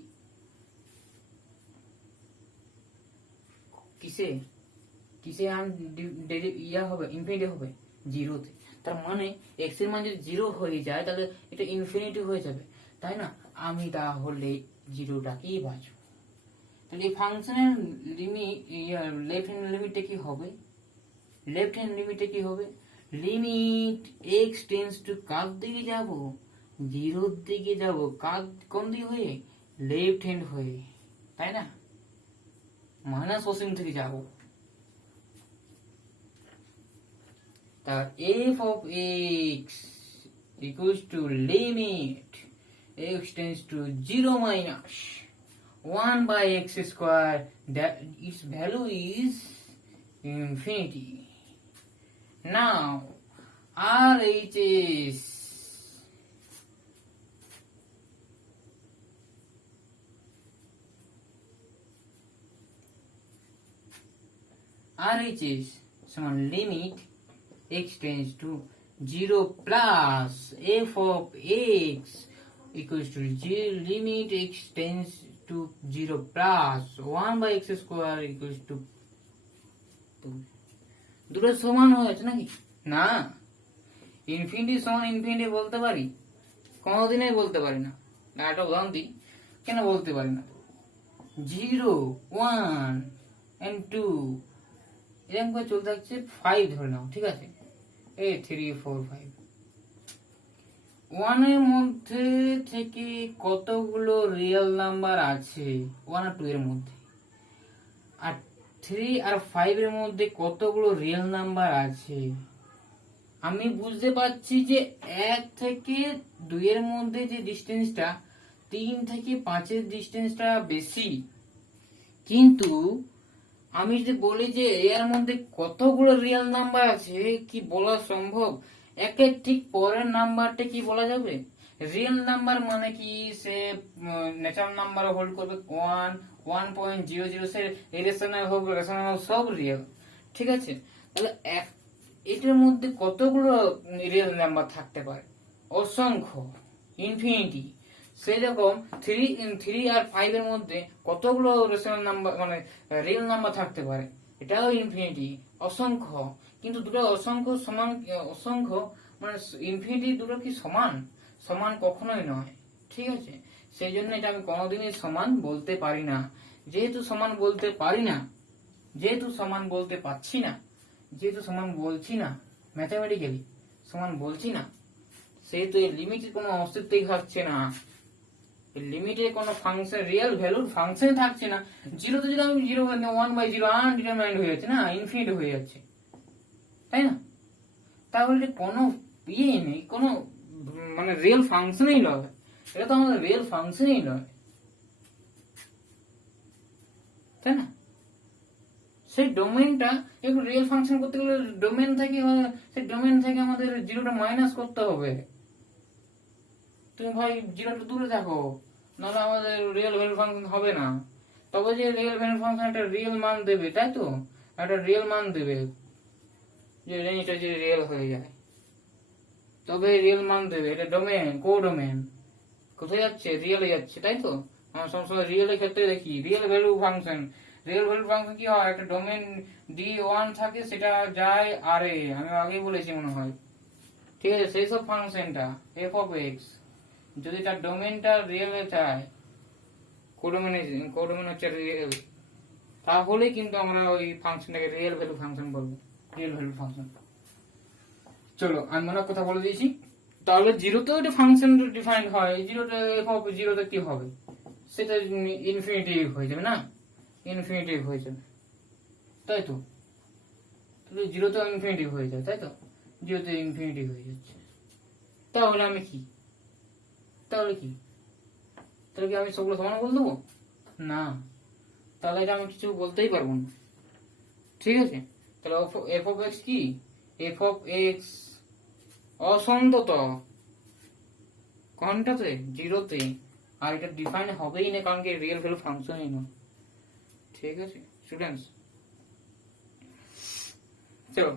কিসে হবে, ইনফিনিটি হবে, 0-তে। তার মানে x এর মান যদি 0 হয়ে যায় তাহলে এটা ইনফিনিটি হয়ে যাবে, তাই না? আমি তাহলে 0টাকেই বাঁচবো। তাহলে এই ফাংশনের লিমিট, লেফট হ্যান্ড লিমিটে কি হবে, লিমিট x টেন্ডস টু কার দিকে যাব, 0-র দিকে যাব, কোন দিকে হয়ে, লেফট হ্যান্ড হয়ে, তাই না? মাইনাস অসীম থেকে যাব। তা f of x equals to limit x tends to 0 minus 1/x², that its value is infinity. Now RHS সমান limit x tends to 0 plus f of x equals to limit x tends to 0 plus 1/x² equals to 2. দুটো সমান হয়েছে নাকি? না, infinity সমান infinity বলতে পারি? কোনোদিনই বলতে পারি না। একটা উদাহরণ দিই, কেন বলতে পারি না? 0, 1 and 2 এরকম করে চলতে থাকছে, 5 ধরে নাও, ঠিক আছে, এই 3 4 5। 1 এর মধ্যে থেকে কতগুলো রিয়েল নাম্বার আছে 1 আর 2 এর মধ্যে, আর 3 আর 5 এর মধ্যে কতগুলো রিয়েল নাম্বার আছে। আমি বুঝতে পারছি যে 1 থেকে 2 এর মধ্যে যে ডিস্টেন্সটা 3 থেকে 5 এর ডিস্টেন্সটা বেশি, কিন্তু আমি যদি বলি যে এর মধ্যে কতগুলো রিয়েল নাম্বার আছে কি বলা সম্ভব? একের ঠিক পরের নাম্বারটা কি বলা যাবে? রিয়েল নাম্বার মানে কি, সে ন্যাচারাল নাম্বার হোল্ড করবে 1 1.00, সে ইরেশনাল হোক রেশনাল হোক সব রিয়েল, ঠিক আছে। তাহলে এটার মধ্যে কতগুলো রিয়েল নাম্বার থাকতে পারে? অসংখ্য, ইনফিনিটি। সেরকম 3 আর 5 এর মধ্যে কতগুলো রেশনাল নাম্বার মানে রিয়েল নাম্বার থাকতে পারে? এটাও ইনফিনিটি, অসংখ্য। কিন্তু দুটো অসংখ্য সমান, অসংখ্য মানে ইনফিনিটি দুটো কি সমান? সমান কখনোই নয়, ঠিক আছে। সেই জন্য এটা আমি কোনোদিনই সমান বলতে পারি না। যেহেতু সমান বলতে পারি না, যেহেতু সমান বলতে পারছি না, যেহেতু সমান বলছি না, ম্যাথামেটিক্যালি সমান বলছি না, সেহেতু এর লিমিটের কোনো অস্তিত্বই থাকছে না। লিমিটের কোনো ফাংশন, রিয়েল ভ্যালুর ফাংশন থাকছে না। জিরোতে যদি আমি 1/0 আনডিটারমাইন্ড হয়ে যাচ্ছে না, ইনফিনিট হয়ে যাচ্ছে, তাই না? তাহলে কোনো ইয়ে নেই, কোনো মানে রিয়েল ফাংশনই নয়, এটা তো আমাদের রিয়েল ফাংশনই নয়, তাই না? সেই ডোমেনটা একটু রিয়েল ফাংশন করতে গেলে ডোমেন থেকে, সেই ডোমেন থেকে আমাদের জিরোটা মাইনাস করতে হবে। তুমি ভাই জিরোটা দূরে থাকো, নাহলে আমাদের রিয়েল ভ্যালু ফাংশন হবে না। তবে যে রিয়েল ভ্যালু ফাংশন একটা রিয়েল মান দেবে, তাই তো, একটা রিয়েল মান দেবে, যে রেঞ্জটা যে রিয়েল হয়ে যায়, তবে রিয়েল মান দেবে। এটা ডোমেন, কো ডোমেন কোথায় যাচ্ছে? রিয়েলে যাচ্ছে, তাই তো। আমরা সবসময় রিয়েলের ক্ষেত্রে দেখি real value function. Real value function কি হয়? একটা ডোমেন D1 থাকে, সেটা যায় আরে, আমি আগেই বলেছি মনে হয়, ঠিক আছে। সেই সব ফাংশনটা এফ অফ এক্স যদি তার ডোমেনটা রিয়েলে চায়, কোডোমেন হচ্ছে রিয়েল, তাহলে কিন্তু আমরা ওই ফাংশনটাকে রিয়েল ভ্যালু ফাংশন বলবো, রিয়েল ভ্যালু ফাংশন। চলো আমি মনে কথা বলে দিয়েছি। তাহলে জিরোতেও একটা ফাংশন ডিফাইন হয়, জিরোটা এফ অফ জিরোতে কি হবে? সেটা ইনফিনিটিভ হয়ে যাবে না, ইনফিনিটিভ হয়ে যাবে, তাই তো। তাহলে জিরোতে ইনফিনিটিভ হয়ে যায়, তাই তো, জিরোতে ইনফিনিটিভ হয়ে যাচ্ছে। তাহলে আমি কি, তাহলে কি, তাহলে কি আমি সবগুলো সমান বলে দেবো? না, তাহলে এটা আমি কিছু বলতেই পারবো না, ঠিক আছে। তাহলে এফ অফ এক্স কি? এফ অফ এক্স অসন্তত কোনটাতে? জিরোতে। আর এটা ডিফাইন হবেই না, কারণ কি রিয়েল ভ্যালু ফাংশনই নয়, ঠিক আছে স্টুডেন্টস। চলো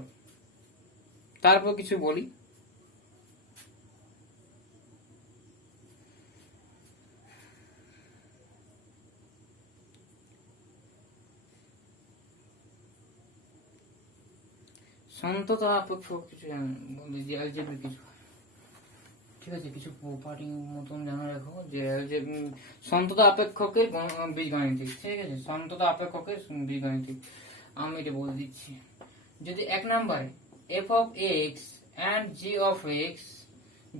তারপর কিছু বলি। সন্ততা আপেক্ষ কিছু অ্যালজেব্রা কিছু, ঠিক আছে, কিছু প্রপার্টি মতন জানা রাখো যে সন্ততা আপেক্ষকের বীজগাণিতিক, ঠিক আছে, সন্ততা আপেক্ষকের বীজগাণিতিক। আমি এটা বলে দিচ্ছি। যদি এক নম্বরে F of x and G of x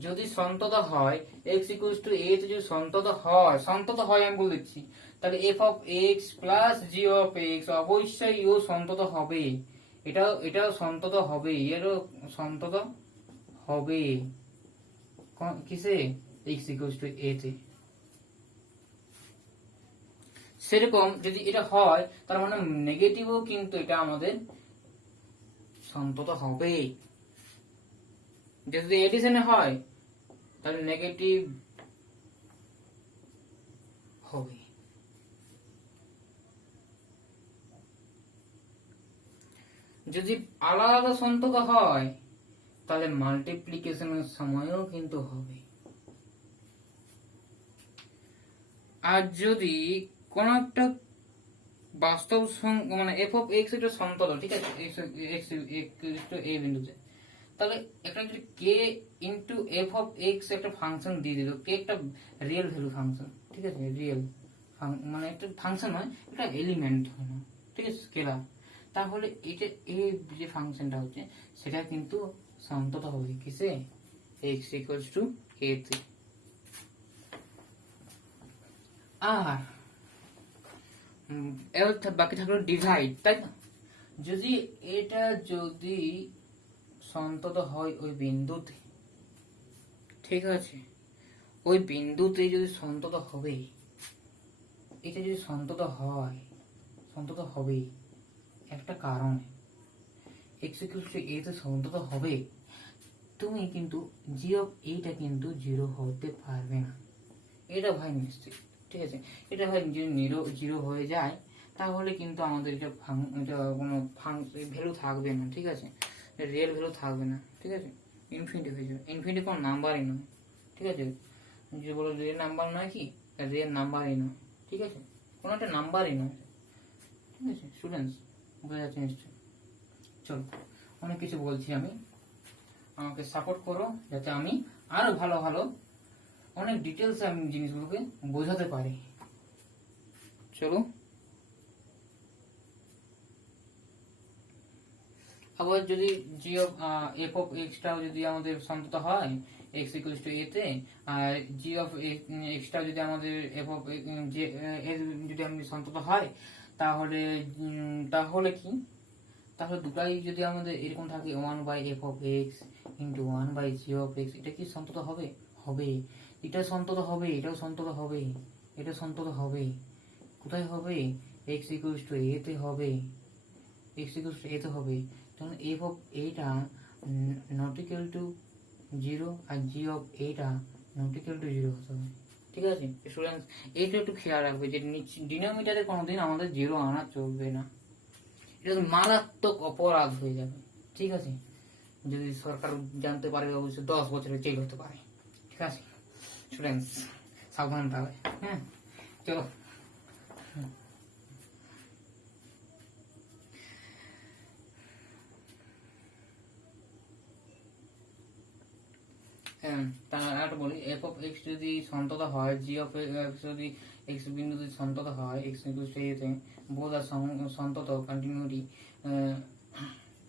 যদি সন্ততা হয়, এক্স ইকুয়ালস টু এ যদি সন্ততা হয় আমি বলে দিচ্ছি, তাহলে F of x plus G of x অবশ্যই ও সন্ততা হবে। এটাও সন্ততা হবে, এরও সন্ততা হবে কিসে? x ইকুয়ালস টু a তে। সেরকম যদি এটা হয়, তার মানে নেগেটিভও কিন্তু এটা আমাদের সন্ততা হবে। যদি এডিশনে হয় তাহলে নেগেটিভ হবে। যদি আলাদা আলাদা সন্ততা হয় তাহলে মাল্টিপ্লিকেশনের সময়ও কিন্তু হবে। আর যদি কোন একটা বাস্তব মানে এফ অফ এক্স এটা সন্ততা, ঠিক আছে, এ বিন্দুতে, তাহলে একটা যদি কে ইন্টু এফ অফ এক্স একটা ফাংশন দিয়ে দিল, কে একটা রিয়েল ভ্যালু ফাংশন, ঠিক আছে, রিয়েল মানে একটা ফাংশন হয়, একটা এলিমেন্ট হয় না, ঠিক আছে, স্কেলার। তাহলে এটা এই যে ফাংশনটা হচ্ছে সেটা কিন্তু সন্তত হবে কিসে, x ইকুয়ালস টু a তে। আর বাকি থাকলো ডিভাইড, তাই না? যদি এটা যদি সন্তত হয় ওই বিন্দুতে, ঠিক আছে, ওই বিন্দুতে যদি সন্তত হবে, এটা যদি সন্তত হয়, সন্তত হবে একটা কারণে, x ইকুয়াল টু a তে সন্তত হবে, তুমি কিন্তু g অফ এইটা কিন্তু 0 হতে পারবে না, এটা ভাই নিশ্চিত। ঠিক আছে, এটা ভাই যদি 0 হয়ে যায় তাহলে কিন্তু আমাদের এটা কোনো ভ্যালু থাকবে না, ঠিক আছে, রিয়েল ভ্যালু থাকবে না, ঠিক আছে, ইনফিনিটি হয়ে যাবে। ইনফিনিটি কোনো নাম্বারই নয়, ঠিক আছে, যে বলো রিয়েল নাম্বার নয়, কি রিয়েল নাম্বারই নয়, ঠিক আছে, কোনো একটা নাম্বারই নয়, ঠিক আছে স্টুডেন্টস, বোঝা যাচ্ছে নিশ্চয়ই। চলো, অনেক কিছু বলছি আমি, আমাকে সাপোর্ট করো যাতে আমি আরো ভালো ভালো অনেক ডিটেলস আমি জিনিসগুলোকে বোঝাতে পারি। চলো, আবার যদি জি অফ এফ অফ এক্সটাও যদি আমাদের সন্তত হয় এক্স ইকুয়ালস টু এ তে, আর জি অফ এক্সটাও যদি আমাদের এফ অফ যদি আমাদের সন্তত হয়, তাহলে তাহলে কি, তাহলে দুটাই যদি আমাদের এরকম থাকে 1/f(x) ইন্টু 1/g(x), এটা কি সন্তত হবে? হবে। এটা সন্তত হবে, এটাও সন্তত হবে, এটা সন্তত হবে। কোথায় হবে? x ইকুয়ালস টু a তে হবে, x ইকুয়ালস টু a তে হবে। তখন f অফ এইটা নট ইকুয়াল টু 0 আর g অফ এইটা নট ইকুয়াল টু 0 হতে হবে। ঠিক আছে স্টুডেন্টস, এইটা একটু খেয়াল রাখবে যে ডিনোমিনেটরে কোনোদিন আমাদের 0 আনা চলবে না, এটা মারাত্মক অপরাধ হয়ে যাবে। ঠিক আছে, যদি সরকার জানতে পারে অবশ্যই 10 বছরের জেল হতে পারে। ঠিক আছে স্টুডেন্টস, সাবধান থাকবে। হ্যাঁ, চলো একটা বলি, এফ অফ এক্স যদি সন্তত হয়, জি অফ এক্স যদি এক্স বিন্দু যদি সন্তত হয়, এক্স ইকুয়ালস টু এ তে, বোথ আর সন্তত continuity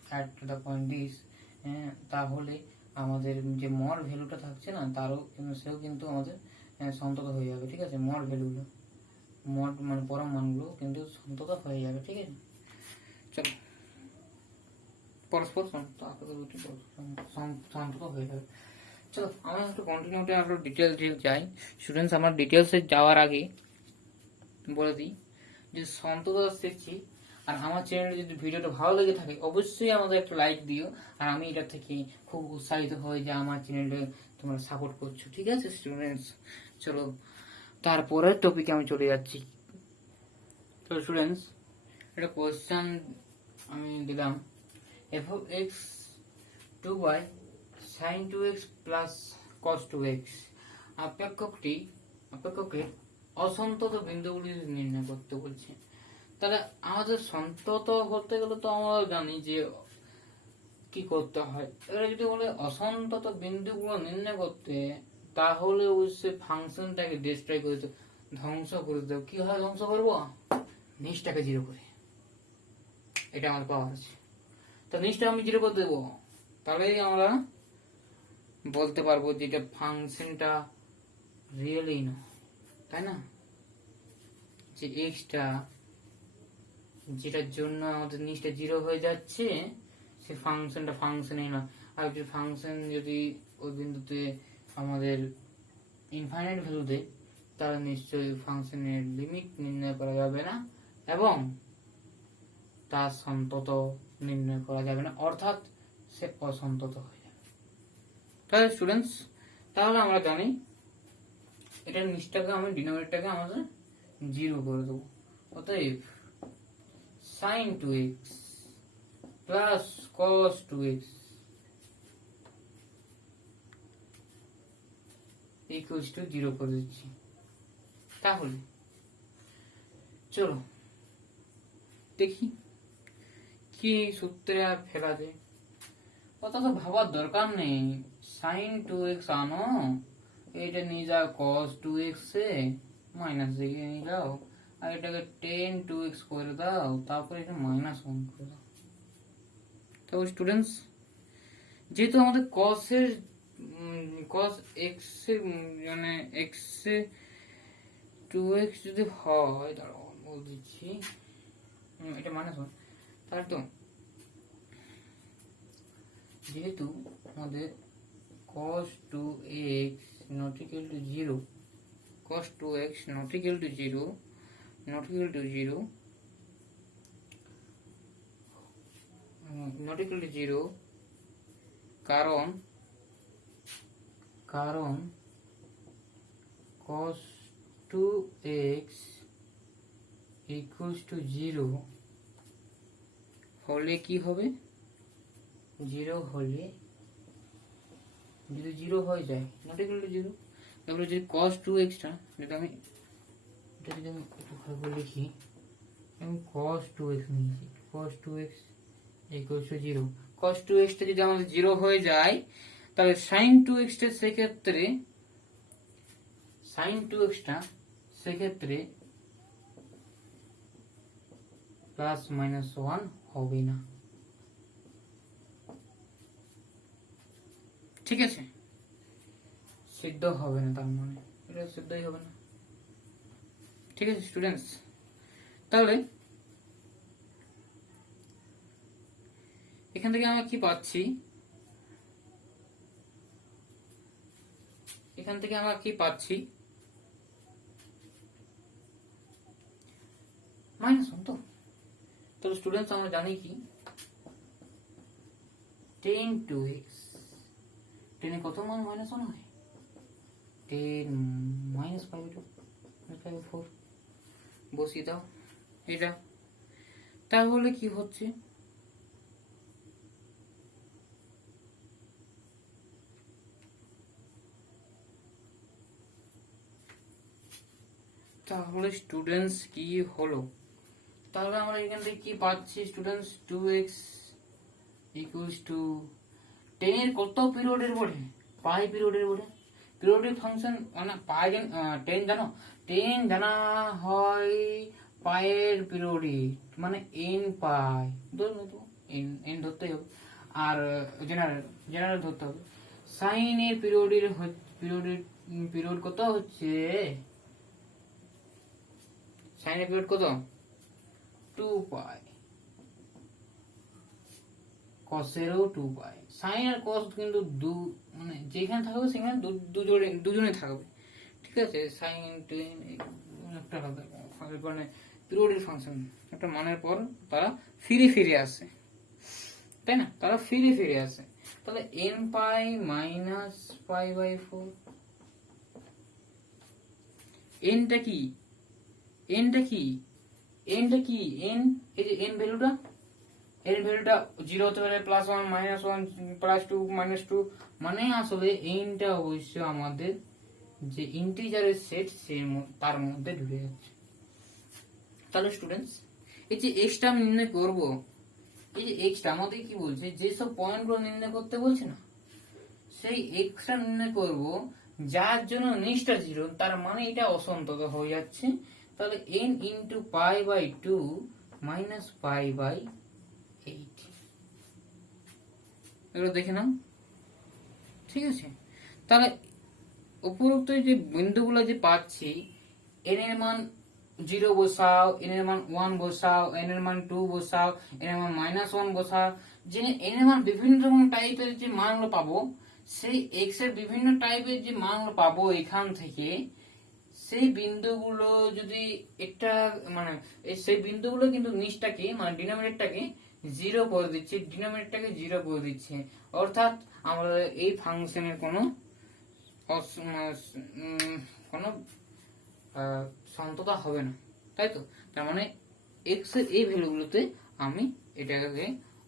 at the point this, তাহলে আমাদের যে মড ভ্যালুটা থাকছে না, তারও সেও কিন্তু আমাদের সন্তত হয়ে যাবে। ঠিক আছে, মড ভ্যালুগুলো, মড মানে পরম মানগুলো কিন্তু সন্তত হয়ে যাবে। ঠিক আছে, চলো, পরস্পর সন্তত হয়ে যাবে। চলো, আমরা একটু কন্টিনিউটি আরো ডিটেলস যাই। স্টুডেন্টস, আমরা ডিটেলসে যাওয়ার আগে বলে দিই যে সন্ততা শিখছি, আর আমার চ্যানেলে যদি ভিডিওটা ভালো লেগে থাকে অবশ্যই আমাদের একটা লাইক দিও, আর আমি এটা থেকে খুব উৎসাহিত হই যে আমার চ্যানেলে তোমরা সাপোর্ট করছো। ঠিক আছে স্টুডেন্টস, চলো তারপরের টপিকে আমি চলে যাচ্ছি। তো স্টুডেন্টস, একটা কোয়েশ্চেন আমি দিলাম, F of x 2y sin 2x plus cos 2x অপেক্ষকের অসন্তত বিন্দুগুলি নির্ণয় করতে বলছে। তাহলে আমাদের সন্তত হতে গেলে তো আমরা জানি যে কি করতে হয়। এবারে যদি বলে অসন্তত বিন্দুগুলো নির্ণয় করতে, তাহলে অবশ্যই ফাংশনটাকে ডিস্ট্রয় করে দিতে, ধ্বংস করে দিতে। কি হয় ধ্বংস করবো? নিচটাকে 0 করে, এটা আমার পাওয়ার আছে। তো নিচটা আমি 0 করে দেবো, তাহলেই আমরা বলতে পারবো যে এটা ফাংশনটা রিয়েলই না, তাই না? যে এক্সটা যেটার জন্য আমাদের নিচটা 0 হয়ে যাচ্ছে, সে ফাংশনটা ফাংশনই না। আর যদি ফাংশন যদি ওই বিন্দুতে আমাদের ইনফাইনাইট ভ্যালু দেয়, তাহলে নিশ্চয়ই ফাংশনের লিমিট নির্ণয় করা যাবে না এবং তার সন্তত নির্ণয় করা যাবে না, অর্থাৎ সে অসন্তত হয়ে যাবে। তাহলে স্টুডেন্টস, তাহলে আমরা জানি এটার নিচটাকে আমি ডিনোমিনেটরটাকে আমাদের 0 করে দেবো। অতএব sin 2x plus cos 2x equals to 0 করে দিচ্ছি। তাহলে চলো দেখি কি সূত্রে আর ফেলা যায়। অত তো ভাবার দরকার নেই, sin 2x আনো, এটা নিয়ে যাও cos 2x এ, মাইনাস দিকে নিয়ে যাও, আর এটাকে 10 2x করে দাও, তারপরে এটা -1 করে দাও। তারপর স্টুডেন্টস, যেহেতু আমাদের cos x এর মানে x এ 2x যদি হয়, দাঁড়াও বলে দিচ্ছি, এটা -1, তাহলে তো যেহেতু আমাদের cos 2x not equal to 0, cos 2x not equal to 0, not equal to 0, not equal to 0, কারণ cos 2x equals to 0 হলে কি হবে, 0 হলে যদি 0 হয়ে যায় not equal to 0, তারপরে যদি cos 2x টা, যেটা আমি একটু ভালো লিখি, আমি cos 2x নিয়েছি, cos 2x equals to 0, cos 2x টা যদি আমাদের 0 হয়ে যায়, তাহলে sin 2x টা সেক্ষেত্রে +-1 হবে না, ঠিক আছে, সিদ্ধ হবে না, তার মানে এটা সিদ্ধই হবে না, ঠিক আছে স্টুডেন্টস। তাহলে এখান থেকে আমরা কি পাচ্ছি, -1 তো। তাহলে স্টুডেন্টস আমরা জানি কি 10 2x, 10 এ কত মান -1 হয়, 10 -5/4 বসিয়ে দাও এটা, তাহলে কি হচ্ছে, তাহলে স্টুডেন্টস কি হলো, তাহলে আমরা এখান থেকে কি পাচ্ছি স্টুডেন্টস, 2x equals to 10 এর কত পিরিয়ডের পরে, পাই পিরিয়ডের পরে, পিরিয়ডিক ফাংশন মানে পাই 10 জানো, 10 জানা হয় পায়ের পিরিয়ডিক মানে n পাই, ধরুন তো n ধরতে হবে, আর জেনারেল ধরতে হবে। সাইন এর পিরিয়ড কত হচ্ছে, সাইনের পিরিয়ড কত, 2 পাই, কসেরও 2 পাই, সাইন আর কস কিন্তু মানে যেখানে থাকবে সেখানে দুজনে থাকবে, ঠিক আছে, সাইন একটা মানে পিরিয়ডিক ফাংশন, একটা মানের পর তারা ফিরে আসে, তাই না, তারা ফিরে আসে, তাহলে n পাই -π/4, nটা কি n, এই যে n ভ্যালুটা 0 হতে পারে, +1 -1 +2 -2, মানে আসলে nটা অবশ্য আমাদের যে ইন্টিজারের সেট তার মধ্যে ঢুকে যাচ্ছে। তাহলে স্টুডেন্টস এই যে x টা আমি নির্ণয় করব, এই যে x টা আমাদের কি বলছে, যেসব পয়েন্টগুলো নির্ণয় করতে বলছে না, সেই x টা নির্ণয় করব যার জন্য নিচটা 0, তার মানে এটা অসন্তত হয়ে যাচ্ছে, তাহলে n × π/2 -π/8, এগুলো দেখে নাও, ঠিক আছে। তাহলে উপরোক্ত যে বিন্দুগুলো যে পাচ্ছি, n এর মান 0 বসাও, n এর মান 1 বসাও, n এর মান 2 বসাও, n এর মান -1 বসাও, যে n এর মান বিভিন্ন রকম টাইপের যে মানগুলো পাবো, সেই x এর বিভিন্ন টাইপের যে মানগুলো পাবো এখান থেকে, সেই বিন্দুগুলো যদি একটা মানে সেই বিন্দুগুলো কিন্তু নিচটাকে মানে ডিনোমিনেটরটাকে 0 করে দিচ্ছে, ডিনোমিনেটরটাকে 0 করে দিচ্ছে, অর্থাৎ আমরা এই ফাংশনের কোনো সন্ততা হবে না, তাই তো, তার মানে x এর এই ভ্যালুগুলোতে আমি এটাকে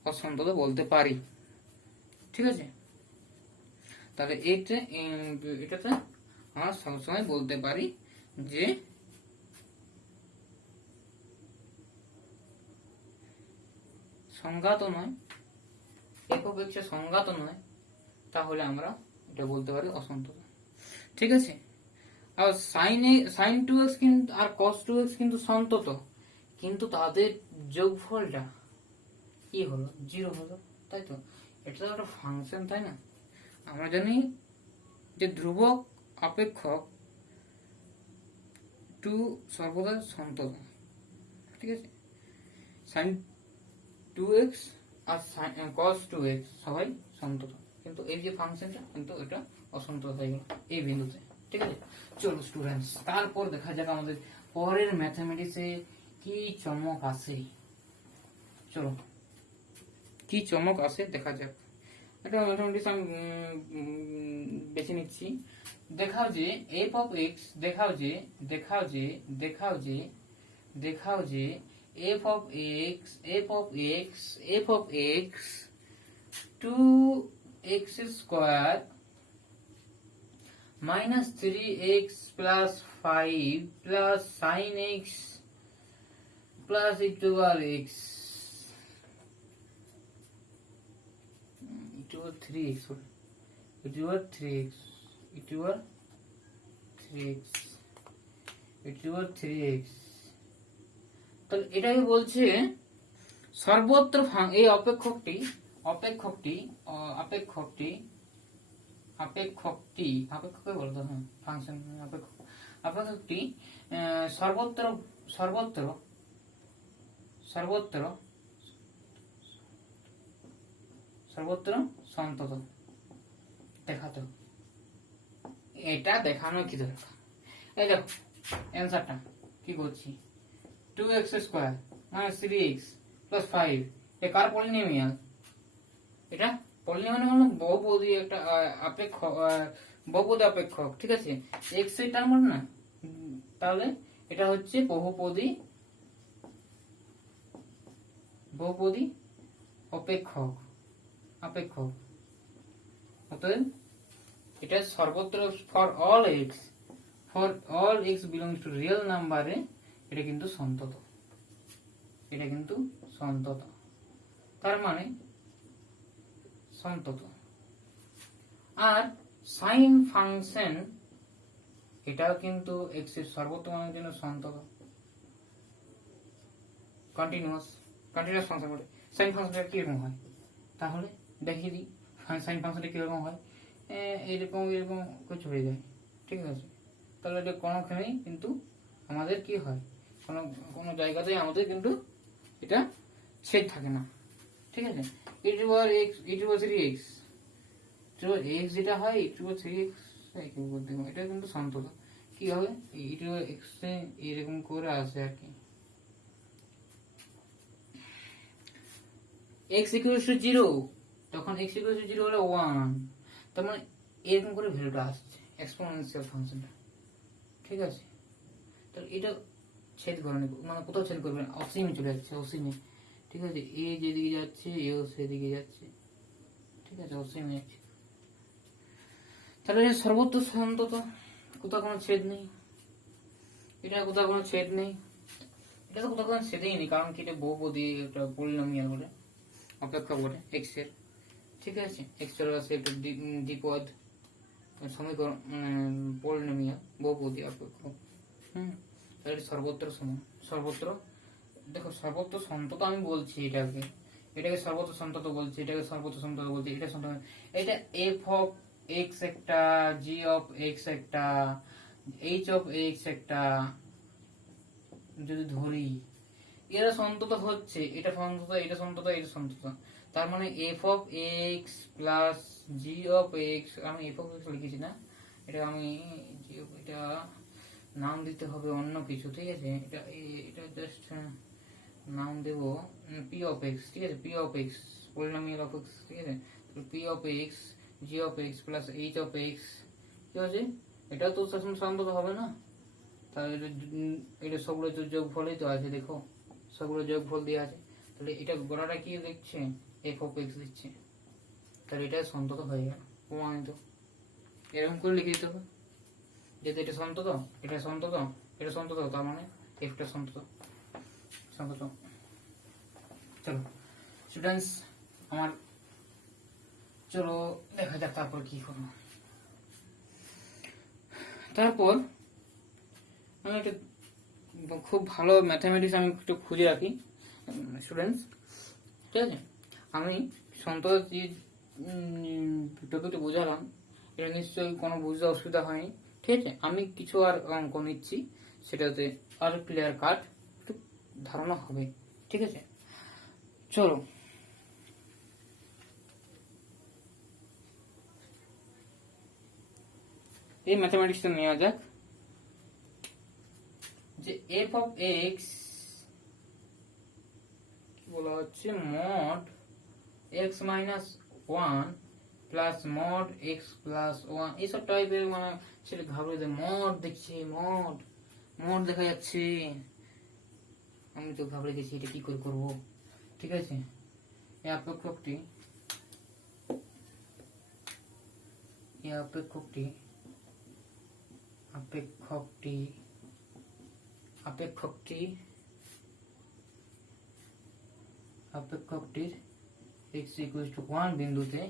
অসন্তত বলতে পারি, ঠিক আছে। তাহলে এটাতে আমরা সবসময় বলতে পারি যে সংজ্ঞাত নয়, একক x এর সংজ্ঞাত নয়, তাহলে আমরা এটা বলতে পারি অসন্তত, ঠিক আছে। আর সাইন টু এক্স কিন্তু আর কস টু এক্স কিন্তু সন্তত, কিন্তু তাদের যোগফলটা কি হলো, 0 হলো, তাই তো? এটা তো একটা ফাংশন, তাই না? আমরা জানি যে ধ্রুবক অপেক্ষক টু সর্বদা সন্তত, ঠিক আছে? সাইন টু এক্স আর কস টু এক্স সবাই সন্তত, কিন্তু এই যে ফাংশনটা কিন্তু এটা অসন্তত হয়ে গেল এই বিন্দুতে, ঠিক আছে? চলো স্টুডেন্টস, তারপর দেখা যাক আমাদের পরের ম্যাথামেটিক্সে কি চমক আসে। চলো কি চমক আসে দেখা যাক। একটা ম্যাথামেটিক্স আমি বেছে নিচ্ছি। দেখাও যে এফ অফ এক্স, দেখাও যে দেখাও যে দেখাও যে দেখাও যে F of x F of x F of x 2x square minus 3x plus 5 plus sin x plus e to the x e to the 3x e to the 3x e to the 3x e to the 3x। তাহলে এটাই বলছে সর্বত্র এই অপেক্ষকটি অপেক্ষকটি অপেক্ষকটি অপেক্ষকটি অপেক্ষককে বলতো, হ্যাঁ function অপেক্ষক, অপেক্ষকটি সর্বত্র সর্বত্র সর্বত্র সর্বত্র সন্তত দেখাতে হবে। এটা দেখানো কি দরকার? এই দেখো অ্যান্সারটা কি করছি, 2x square minus 3x plus 5, এ কার পলিনোমিয়াল? এটা পলিনোমিয়াল মানে বহুপদী একটা বহুপদী অপেক্ষক, ঠিক আছে? এক্স এর টার্ম না, তাহলে এটা হচ্ছে বহুপদী বহুপদী অপেক্ষক অপেক্ষক। অতএব এটা সর্বত্র for all x belongs to real নাম্বারে এটা কিন্তু সন্তত, এটা কিন্তু সন্তত, তার মানে সন্তত। আর সাইন ফাংশন এটাও কিন্তু এক্স এর সর্বত্র মানের জন্য সন্তত, কন্টিনিউয়াস ফাংশন বলে। সাইন ফাংশনটা কিরকম হয় তাহলে দেখিয়ে দিই। সাইন ফাংশনটা কিরকম হয়, এরকম এরকম কিছু হয়ে যায়, ঠিক আছে? তাহলে এটা কোনোখানেই কিন্তু আমাদের কি হয়, কোনো কোনো জায়গাতেই আমাদের কিন্তু এটা ছেদ থাকে না, ঠিক আছে? e to the x e to the 3x x যেটা হয় e to the 3x এটা কিন্তু সন্তত। কি হবে, e to the x এরকম করে আসে আর কি, x equals to 0, তখন x equals to 0 হলে 1, তার মানে এরকম করে ভ্যালুটা আসছে এক্সপোনেনশিয়াল ফাংশনটা, ঠিক আছে? তাহলে এটা ছেদ করে মানে কোথাও ছেদ করবে না, অসীমে চলে যাচ্ছে, অসীমে, ঠিক আছে? এ যেদিকে যাচ্ছে এও সেদিকে যাচ্ছে, ঠিক আছে? অসীমে যাচ্ছে। তাহলে সর্বত্র সন্তত, কোথাও কোনো ছেদ নেই, এটা কোথাও কোনো ছেদ নেই, এটা তো কোথাও কোনো ছেদেই নেই, কারণ কি এটা বহুপদী একটা পলিনোমিয়াল বলে অপেক্ষা বলে এক্স এর, ঠিক আছে? এক্স এর আছে একটা দ্বিপদ সমীকরণ, পলিনোমিয়াল বহুপদী অপেক্ষক। তাহলে সর্বত্র সমান, সর্বত্র দেখো সর্বত্র সন্তত আমি বলছি, এটাকে সর্বত্র সন্তত বলছি, এটাকে সর্বত্র সন্তত বলছি, এটা সন্তত। এটা এফ অফ এক্স একটা, জি অফ এক্স একটা, এইচ অফ এক্স একটা যদি ধরি, এরা সন্তত হচ্ছে, এটা সন্তত, এটা সন্তত, এটা সন্তত। তার মানে F of x plus G of x, আমি এফ অফ এক্স লিখেছি না, এটা আমি এটা নাম দিতে হবে অন্য কিছু, ঠিক আছে? এটা এটা জাস্ট নাম দেব পি অফ এক্স, ঠিক আছে? P of x polynomial of x, ঠিক আছে? P of x G of x plus H of x, ঠিক আছে? এটাও তো সন্তত হবে না, তাহলে এটা সবগুলো যোগফলই তো আছে, দেখো সবগুলো যোগফল দিয়ে আছে, তাহলে এটা গোড়াটা কি দেখছে, এফ অফ এক্স দিচ্ছে, তাহলে এটা সন্তত হয়ে গেল, প্রমাণিত। এরকম করে লিখে দিতে হবে, যেহেতু এটা সন্তত, এটা সন্তত, এটা সন্তত, তার মানে এফটা সন্তত, সন্তত। চলো স্টুডেন্টস আমার, চলো দেখা যাক তারপর কি করবো। তারপর আমি একটা খুব ভালো ম্যাথামেটিক্স আমি একটু খুঁজে রাখি স্টুডেন্টস, ঠিক আছে। আমি সন্তোষ যে টপিকটা বোঝালাম, এটা নিশ্চয়ই কোনো বুঝতে অসুবিধা হয়নি, ঠিক আছে। আমি কিছু আর অঙ্ক নিচ্ছি, সেটাতে আর ক্লিয়ার কাট একটু ধারণা হবে, ঠিক আছে। চলো, এই ম্যাথামেটিক্সটা নেওয়া যাক, যে এফ অফ এক্স কি বলা হচ্ছে, mod x minus one plus mod x plus one, এইসব টাইপের, মানে সেটা ঘাবড়ে দেয়। মড দেখছে, মড মড দেখা যাচ্ছে, আমি তো ঘাবড়ে গেছি, এটা কি করে করবো, ঠিক আছে। এই অপেক্ষকটি আপেক্ষকটি আপেক্ষকটি আপেক্ষকটি আপেক্ষকটির x equals to 1 বিন্দুতে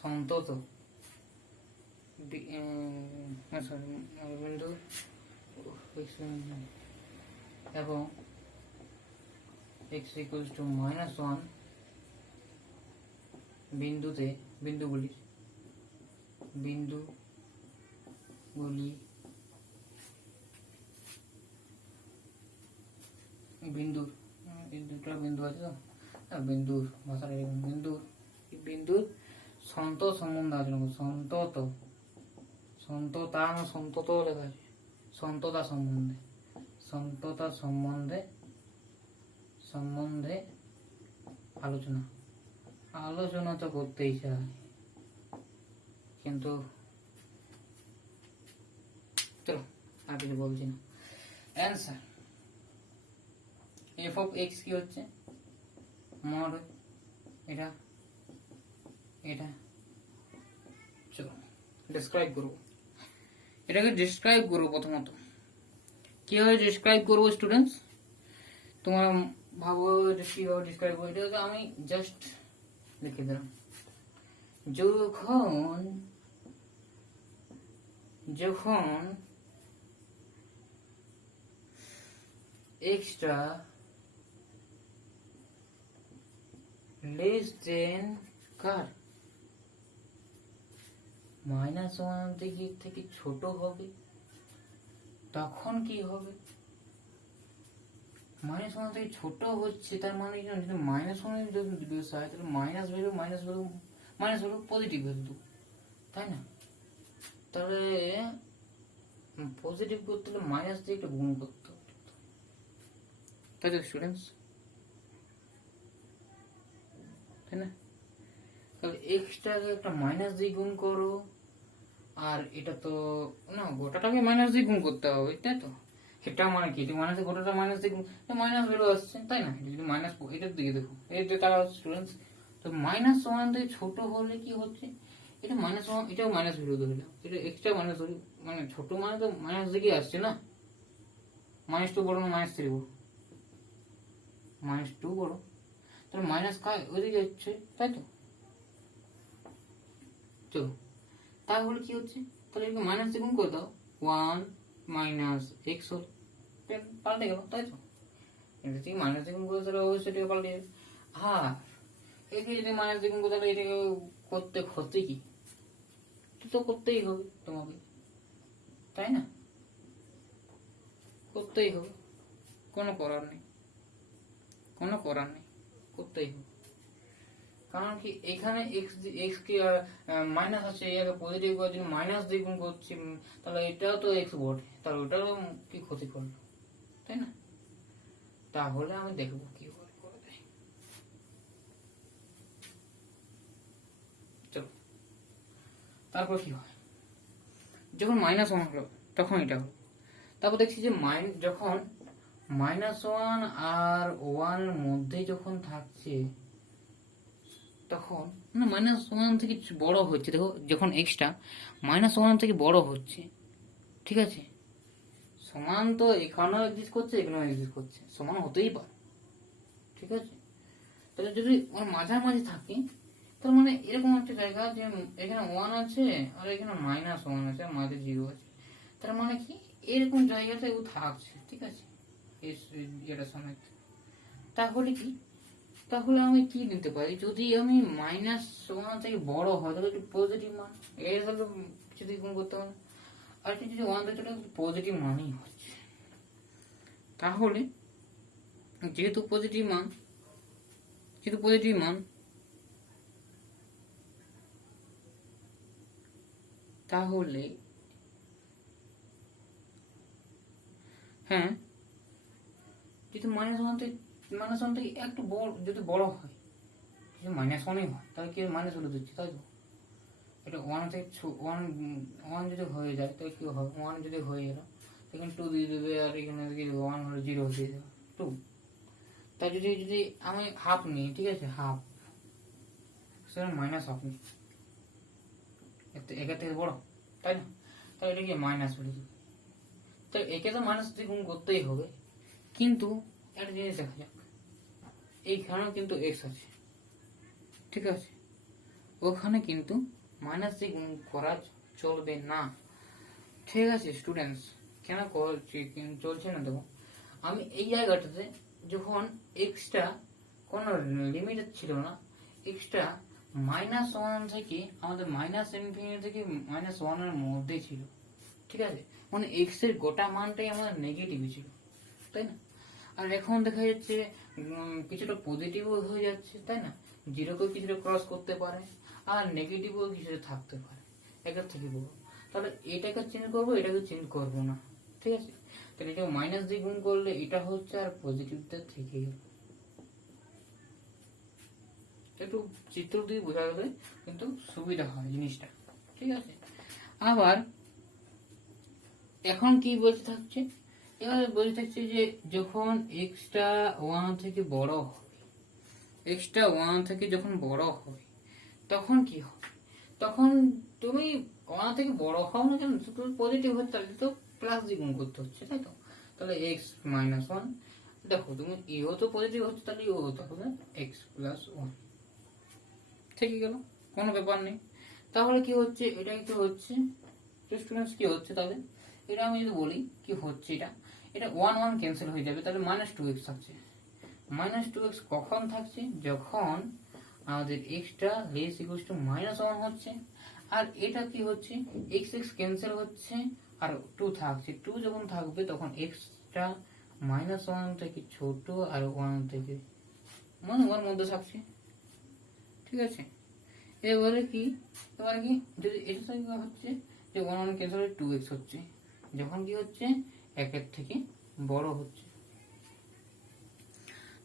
সন্তত বিন্দু এবং x equals to -1 বিন্দুগুলি বিন্দুর দুটো বিন্দু আছে তো, বিন্দুর ভাষাটা বিন্দুর সন্তত সম্বন্ধ আছে, সন্তত লেখা আছে, সন্ততা সম্বন্ধে আলোচনা তো করতেই চাই, কিন্তু চলো আর কিছু বলছি না। অ্যান্সার এফ অফ এক্স কি হচ্ছে, মড এটা চলো ডিসক্রাইব করবো, এটাকে ডিসক্রাইব করবো। প্রথমত কিভাবে ডিসক্রাইব করবো স্টুডেন্টস, তোমরা ভাবো এটা কিভাবে ডিসক্রাইব করবো, এটা আমি জাস্ট লিখে দিলাম। যখন এক্সট্রা লেস দেন কার, -1 থেকে ছোট হবে, তখন কি হবে, -1 থেকে ছোট হচ্ছে, তার মানে -1 যদি বেস হয়, তাহলে মাইনাস ভ্যালু পজিটিভ ভ্যালু, তাই না। তাহলে পজিটিভ করতে হলে মাইনাস দিয়ে একটা গুণ করতে হবে, তাই তো স্টুডেন্টস, তাই না। তাহলে এক্সট্রাকে একটা মাইনাস দিয়ে গুণ করো, আর এটা তো না, গোটাটাকে মাইনাস দিয়ে গুণ করতে হবে, তাই তো। এটা মানে কি, মাইনাস গোটাটা মাইনাস দিয়ে গুণ, মাইনাস ভ্যালু আসছে, তাই না। যদি মাইনাস, এটার দিকে দেখো, এই যে তারা স্টুডেন্টস, তো -1 থেকে ছোট হলে কি হচ্ছে, এটা -1, এটাও মাইনাস ভ্যালু ধরলাম, এটা এক্সট্রা মাইনাস ধরি, মানে ছোট মানে তো মাইনাস দিকে আসছে না, -2 বড় না -3 বড়, -2 বড়, তাহলে মাইনাস কাজ ওইদিকে হচ্ছে, তাই তো। চলো, তাহলে কি হচ্ছে, তাহলে এটাকে মাইনাস দিয়ে গুণ করে দাও, 1 - x হল, পাল্টে গেল, তাই তো। এটা থেকে মাইনাস দিয়ে গুণ করে তাহলে অবশ্যই এটাকে পাল্টে যাবে। আর একে যদি মাইনাস দিয়ে গুণ করে তাহলে এটাকে করতে ক্ষতি কি, তো করতেই হবে তোমাকে, তাই না, করতেই হবে, কোনো করার নেই, করতেই হবে। কারণ কি, এখানে এক্স কি মাইনাস আছে, এর পজিটিভ যদি মাইনাস দিয়ে গুণ করছি, তাহলে এটাও তো এক্স বটে, তাহলে ওটাও কি ক্ষতি করলো, তাই না। তাহলে আমি দেখবো কি করে দেয়। চলো, তারপর কি হয়, যখন -1 হলো তখন এটা হলো, তারপর দেখছি যে যখন -1 আর 1 এর মধ্যে যখন থাকছে, তখন -1 থেকে বড় হচ্ছে, দেখো যখন এক্সটা -1 থেকে বড় হচ্ছে, ঠিক আছে, সমান তো এখানেও এক্সিস্ট করছে, এখানেও এক্সিস্ট করছে, সমান হতেই পারে, ঠিক আছে। তাহলে যদি মাঝামাঝি থাকে, তার মানে এরকম একটা জায়গা যে এখানে 1 আছে আর এখানে -1 আছে আর মাঝে 0 আছে, তার মানে কি এরকম জায়গাতে ও থাকছে, ঠিক আছে, এটা সমেত। তাহলে কি, তাহলে আমি কি নিতে পারি, যদি আমি -1 থেকে বড় হয় তাহলে পজিটিভ মান, এর হলো যদি গুণ করতে পারে, আর যদি 1 থেকে চলে পজিটিভ মানই হচ্ছে। তাহলে যেহেতু পজিটিভ মান, তাহলে হ্যাঁ, যদি -1 থেকে একটু বড়, যদি বড় হয়, যদি -1ই হয় তাহলে কি -1 দিচ্ছে, তাই তো? এটা 1 থেকে 1 যদি হয়ে যায় তাহলে কি হবে, 1 যদি হয়ে গেল এখানে 2 দিয়ে দেবে, আর এখানে 1 হলে 0 দিয়ে দেবে 2। তাই যদি যদি আমি হাফ নিই, ঠিক আছে, হাফ সেটা -1 নিই, একের থেকে বড়, তাই না? তাহলে এটা কি মাইনাস বলে দেবে, তাই একে তো মাইনাস দিয়ে গুণ করতেই হবে। কিন্তু একটা জিনিস দেখা যাক, এইখানেও কিন্তু এক্স আছে, ঠিক আছে, ওখানে কিন্তু মাইনাস দিয়ে গুণ করা চলবে না, ঠিক আছে স্টুডেন্টস? কেন চলছে না দেখো, আমি এই জায়গাটাতে যখন এক্সটা কোনো লিমিট ছিল না, এক্সটা -1 থেকে আমাদের -∞ থেকে -1 এর মধ্যে ছিল, ঠিক আছে, মানে এক্স এর গোটা মানটাই আমাদের নেগেটিভ ছিল, তাই না? আর এখন দেখা যাচ্ছে কিছুটা পজিটিভও হয়ে যাচ্ছে, তাই না? 0কেও কিছুটা ক্রস করতে পারে, আর নেগেটিভও কিছুটা থাকতে পারে, একের থেকে বড়। তাহলে এটাকে চেঞ্জ করবো, এটাকে চেঞ্জ করবো না, ঠিক আছে? তাহলে এটা মাইনাস দিয়ে গুণ করলে এটা হচ্ছে, আর পজিটিভটা থেকে গেল। একটু চিত্র দিয়ে বোঝা গেলে কিন্তু সুবিধা হয় জিনিসটা, ঠিক আছে? আবার এখন কি বলতে থাকছে, এবার বলতে থাকছে যে যখন এক্সটা 1 থেকে বড় হবে, এক্সটা 1 থেকে যখন বড় হবে তখন কি হবে, তখন তুমি 1 থেকে বড় হও না কেন, তুমি পজিটিভ হচ্ছে তাহলে তো প্লাস দিয়ে গুণ করতে হচ্ছে, তাই তো? তাহলে এক্স -1, দেখো তুমি ইও তো পজিটিভ হচ্ছে, তাহলে ইও হতে হবে x+1, ঠিক গেল, কোনো ব্যাপার নেই। তাহলে কি হচ্ছে, এটা কি হচ্ছে স্টুডেন্টস, কি হচ্ছে তাহলে, এটা আমি যদি বলি কি হচ্ছে, এটা 1 ক্যান্সেল হয়ে যাবে, তাহলে -2x থাকছে। -2x কখন থাকছে, যখন আমাদের এক্সটা লেস ইকুয়াল টু -1 হচ্ছে, আর এটা কি হচ্ছে, x ক্যান্সেল হচ্ছে আর 2 থাকছে, 2 যখন থাকবে তখন এক্সটা -1 থেকে ছোট আর 1 থেকে মানে 1 মধ্যে থাকছে, ঠিক আছে? এবারে কি যদি এটা থেকে হচ্ছে যে 1 ক্যান্সেল হয়ে 2x হচ্ছে, যখন কি হচ্ছে একের থেকে বড় হচ্ছে।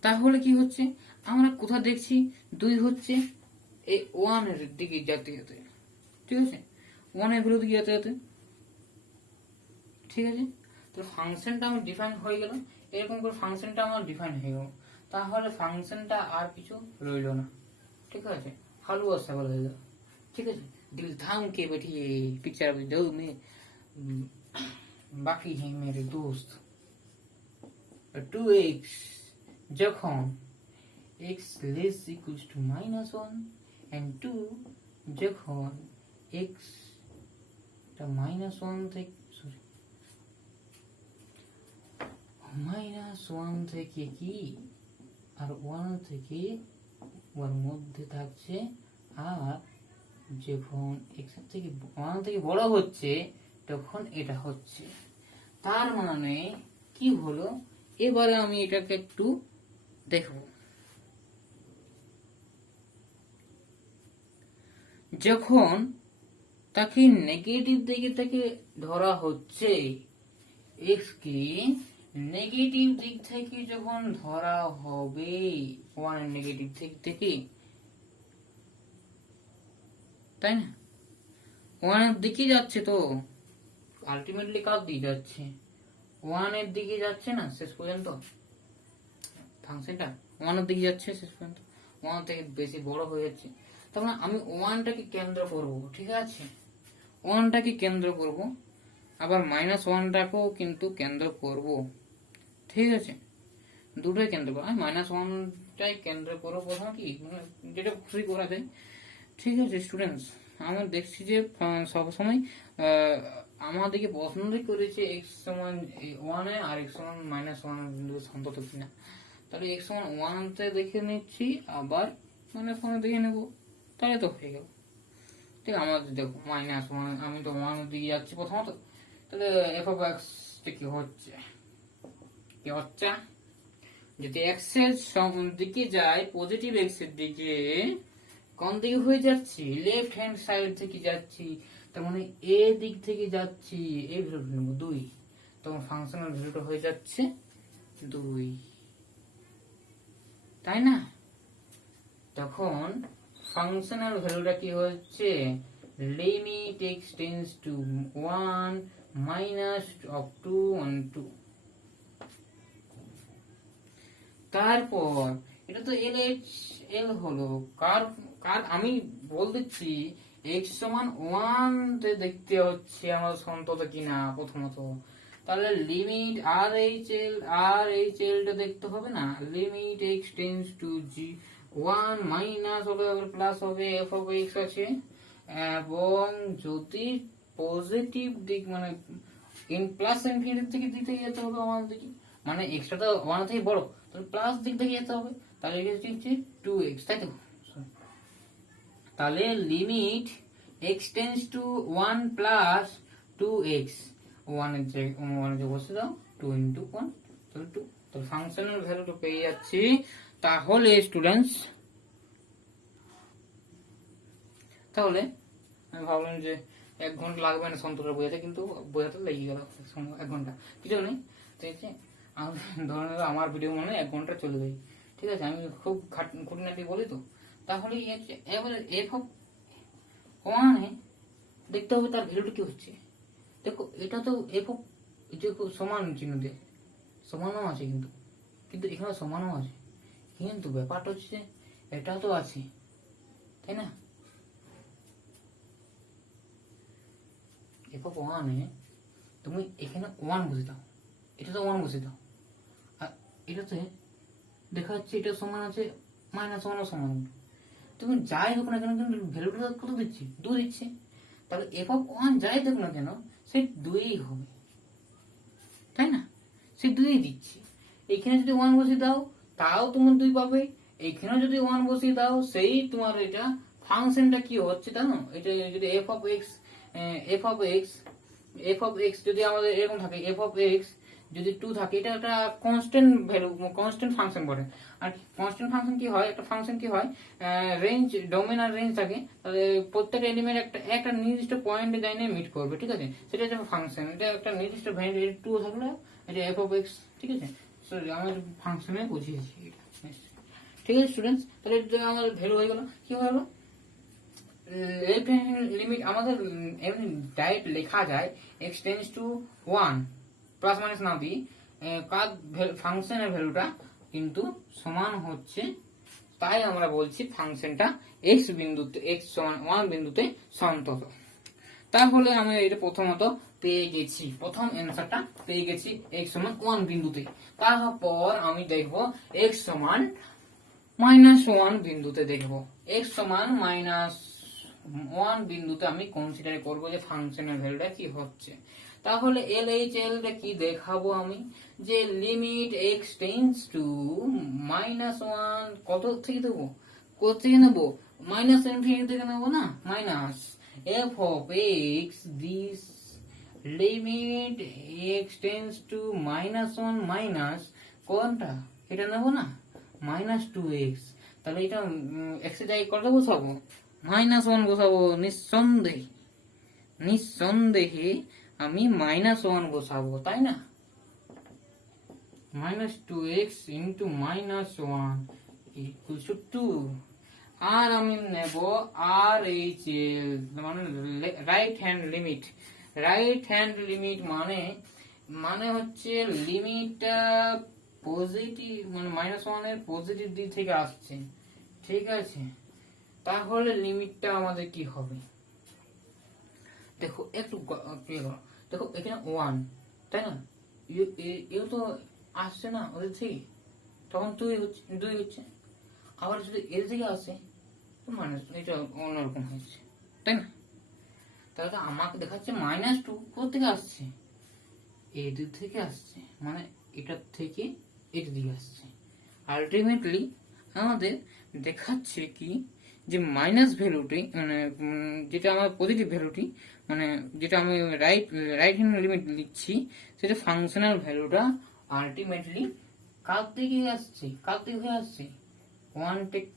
তাহলে কি হচ্ছে, আমরা কোথা দেখছি 2 হচ্ছে এই 1 এর দিকে যেতে যেতে, ঠিক আছে, 1 এর বিরুদ্ধে যেতে যেতে, ঠিক আছে? তো ফাংশনটা আমার ডিফাইন হয়ে গেল, এরকম করে ফাংশনটা আমার ডিফাইন হয়ে গেল, তাহলে ফাংশনটা আর কিছু রইল না, ঠিক আছে, হালুয়া সাগর হয়ে গেল, ঠিক আছে? दिल थाम के बैठिए पिक्चर दो में बाकी है मेरे दोस्त। 2x যখন x less equals to -1 and 2 যখন x টা -1 থেকে -1 থেকে কি আর 1 থেকে ওর মধ্যে থাকছে, আর যখন x থেকে 1 থেকে বড় হচ্ছে তখন এটা হচ্ছে, তার মানে কি হলো, এবারে আমি এটাকে একটু দেখব, যখন তাকে নেগেটিভ দিকে থেকে ধরা হচ্ছে, x কে নেগেটিভ দিক থেকে যখন ধরা হবে, 1 এর নেগেটিভ দিক থেকে, তাই না? 1 এর দিকে যাচ্ছে, তো আলটিমেটলি কার দিকে যাচ্ছে, 1 এর দিকে যাচ্ছে না শেষ পর্যন্ত, ফাংশনটা 1 এর দিকে যাচ্ছে শেষ পর্যন্ত, 1 থেকে বেশি বড় হয়ে যাচ্ছে, তার মানে আমি 1টাকে কেন্দ্র করব, ঠিক আছে, 1টাকে কেন্দ্র করব, আবার -1টাকেও কিন্তু কেন্দ্র করব, ঠিক আছে, দুটোই কেন্দ্র করব, আমি -1টাই কেন্দ্র করব, প্রথমে কি যেটা খুশি করা যায়, ঠিক আছে স্টুডেন্টস, আমরা দেখছি যে সবসময় আমাদেরকে প্রশ্নই করেছে এক্স সমান ওয়ানে আর এক্স সমান মাইনাস ওয়ান সন্তত কিনা। তাহলে এক্স সমান ওয়ানতে দেখে নিচ্ছি, আবার মাইনাস ওয়ানে দেখে নেব, তাহলে তো হয়ে গেল। ঠিক আছে, আমাদের দেখো মাইনাস ওয়ান, আমি তো ওয়ান দিকে যাচ্ছি প্রথমত, তাহলে এফ অফ এক্স কি হচ্ছে, কি হচ্ছে, যদি এক্স এর দিকে যায়, পজিটিভ এক্স এর দিকে, কোন দিকে হয়ে যাচ্ছি, লেফট হ্যান্ড সাইড থেকে যাচ্ছি, তার মানে এ দিক থেকে যাচ্ছি, এই ভ্যালুটা নেব 2, তখন ফাংশনাল ভ্যালুটা হয়ে যাচ্ছে 2, তাই না? তখন ফাংশনাল ভ্যালুটা কি হচ্ছে, limit x tends to 1 minus of 2 1 2। তারপর এটা তো এল এইচ এল হলো, কার কার আমি বল দিচ্ছি এক্স সমান 1 তে দেখতে হচ্ছে আমার সন্তত কিনা প্রথমত। তাহলে লিমিট আর এইচ এল টা দেখতে হবে না, limit x tends to G 1 minus হবে প্লাস হবে এফ অফ এক্স আছে, এবং যদি পজিটিভ দিক মানে ইন প্লাস ইনফিনিটি থেকে দিতে যেতে হবে আমাদেরকে, মানে এক্সট্রা তো 1 থেকে বড়, তাহলে প্লাস দিক থেকে যেতে হবে, তাহলে এটা হচ্ছে 2x, তাই তো? তাহলে limit x tends to 1 plus 2x, 1 এর যে বসে দাও 2 ইনটু 1, তাহলে 2, তাহলে ফাংশনাল ভ্যালুটা পেয়ে যাচ্ছি। তাহলে স্টুডেন্টস, তাহলে আমি ভাবলাম যে 1 ঘন্টা লাগবে না সন্তোষটা বোঝাতে, কিন্তু বোঝাতে লেগে গেল 1 ঘন্টা, কিছু নেই। ঠিক আছে, ধরে নেব আমার ভিডিও মানে 1 ঘন্টা চলে যায়, ঠিক আছে, আমি খুব খুঁটিনাটি বলি তো। তাহলে এবারে এফ অফ ওয়ানে দেখতে হবে তার ভ্যালুটা কি হচ্ছে। দেখো এটা তো এফ অফ যে সমান চিহ্ন দিয়ে সমানও আছে, কিন্তু কিন্তু এখানে সমানও আছে, কিন্তু ব্যাপারটা হচ্ছে এটা তো আছে, তাই না? এফ অফ ওয়ানে তুমি এখানে 1 বসে দাও, এটা তো 1 বসে দাও, আর এটাতে দেখা যাচ্ছে এটা সমান আছে মাইনাস 1 সমান, তুমি যাই হোক না কেন কিন্তু ভ্যালুটা কত দিচ্ছি, 2 দিচ্ছে, তাহলে এফ অফ 1 যাই দেখ না কেন সেই 2ই হবে, তাই না? সেই 2ই দিচ্ছি। এখানে যদি 1 বসিয়ে দাও তাও তোমার 2 পাবে, এখানে যদি 1 বসিয়ে দাও সেই তোমার এটা ফাংশনটা কি হচ্ছে জানো, এটা যদি এফ অফ এক্স যদি আমাদের এরকম থাকে, এফ অফ এক্স যদি 2 থাকে, এটা একটা কনস্ট্যান্ট ভ্যালু, কনস্ট্যান্ট ফাংশন বলে। আর কনস্ট্যান্ট ফাংশন কি হয়, একটা ফাংশন কি হয়, রেঞ্জ ডোমেন আর রেঞ্জ থাকে, তাহলে প্রত্যেকটা এলিমেন্ট একটা নির্দিষ্ট পয়েন্টে যাই নিয়ে মিট করবে, ঠিক আছে, সেটা হচ্ছে ফাংশন। এটা একটা নির্দিষ্ট ভ্যালু 2 থাকলে এটা এফ অফ এক্স, ঠিক আছে, আমরা ফাংশনে বুঝিয়েছি এটা, ঠিক আছে স্টুডেন্টস। তাহলে আমাদের ভ্যালু হয়ে গেল, কি হলো, লিমিট আমাদের এমনি ডাইরেক্ট লেখা যায় x tends to 1 plus minus না দিই, কার ফাংশনের ভ্যালুটা কিন্তু সমান হচ্ছে, তাই আমরা বলছি ফাংশনটা x বিন্দুতে x সমান 1 বিন্দুতে সন্তত। তাহলে আমি এটা প্রথমত পেয়ে গেছি, প্রথম অ্যান্সারটা পেয়ে গেছি x সমান 1 বিন্দুতে। তারপর আমি দেখব x সমান -1 বিন্দুতে, দেখব x সমান -1 বিন্দুতে আমি কনসিডার করব যে ফাংশনের ভ্যালুটা কি হচ্ছে। তাহলে LHL টা কি দেখাবো আমি, যে লিমিট x টেন্ডস টু -1, কত থেকে দেবো, কত থেকে নেবো, মাইনাস ইনফিনিটি থেকে নেবো না, minus f of x, this limit x tends to -1 minus কোনটা, এটা নেবো না, -2x, তাহলে এটা x এর জায়গায় কত বসাবো, -1 বসাবো, নিঃসন্দেহে আমি -1 বসাবো, তাই না, -2x into -1 equals to 2। আর আমি নেব RHL মানে রাইট হ্যান্ড লিমিট, মানে হচ্ছে লিমিটটা পজিটিভ মানে -1 এর পজিটিভ দিক থেকে আসছে, ঠিক আছে। তাহলে লিমিটটা আমাদের কি হবে, দেখো একটু দেখো এখানে 1, তাই না, ইউ তো আসছে না ওদের থেকে, তখন 2 হচ্ছে, আবার যদি এর থেকে আসে মাইনাস এটা অন্যরকম হয়েছে, তাই না? তাহলে তো আমাকে দেখাচ্ছে -2 কোথা থেকে আসছে, এই দিক থেকে আসছে, মানে এটার থেকে এর দিকে আসছে। আলটিমেটলি আমাদের দেখাচ্ছে কি, যে মাইনাস ভ্যালুটি মানে যেটা আমার পজিটিভ ভ্যালুটি, মানে যেটা আমি রাইট হ্যান্ড লিমিট লিখছি, সেটা ফাংশনাল ভ্যালুটা আলটিমেটলি কার দিকে আসছে, কার দিকে হয়ে আসছে,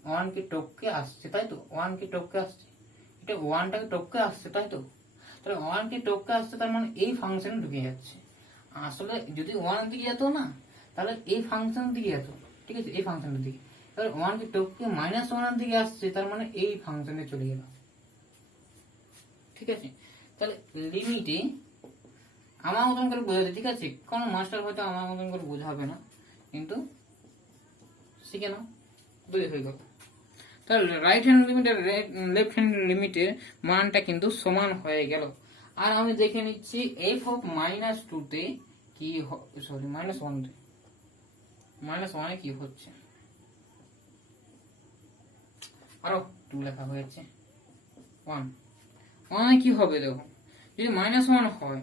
ওয়ানকে টপকে আসছে, তাই তো? ওয়ানকে টপকে আসছে, এটা ওয়ানটাকে টপকে আসছে, তাই তো? তাহলে ওয়ানকে টপকে আসছে, তার মানে এই ফাংশনে ঢুকে যাচ্ছে। আসলে যদি ওয়ানের দিকে যেত না, তাহলে এই ফাংশন দিকে যেত, ঠিক আছে, এই ফাংশনের দিকে। তাহলে ওয়ানকে টপকে -1 দিকে আসছে, তার মানে এই ফাংশনে চলে গেল, ঠিক আছে? তাহলে লিমিটে আমার মতন করে বোঝাতে, ঠিক আছে, কোনো মাস্টার হয়তো আমার মতন করে বোঝাবে না, কিন্তু শিখে নাও, বুঝে হয়ে গেল। তাহলে রাইট হ্যান্ড লিমিট আর লেফট হ্যান্ড লিমিটের মানটা কিন্তু সমান হয়ে গেল। আর আমি দেখে নিচ্ছি f(-2) তে কি, সরি -1 তে, -1 কি হচ্ছে, আরো 2 লেখা হয়েছে, 1 কি হবে দেখো, যদি -1 হয়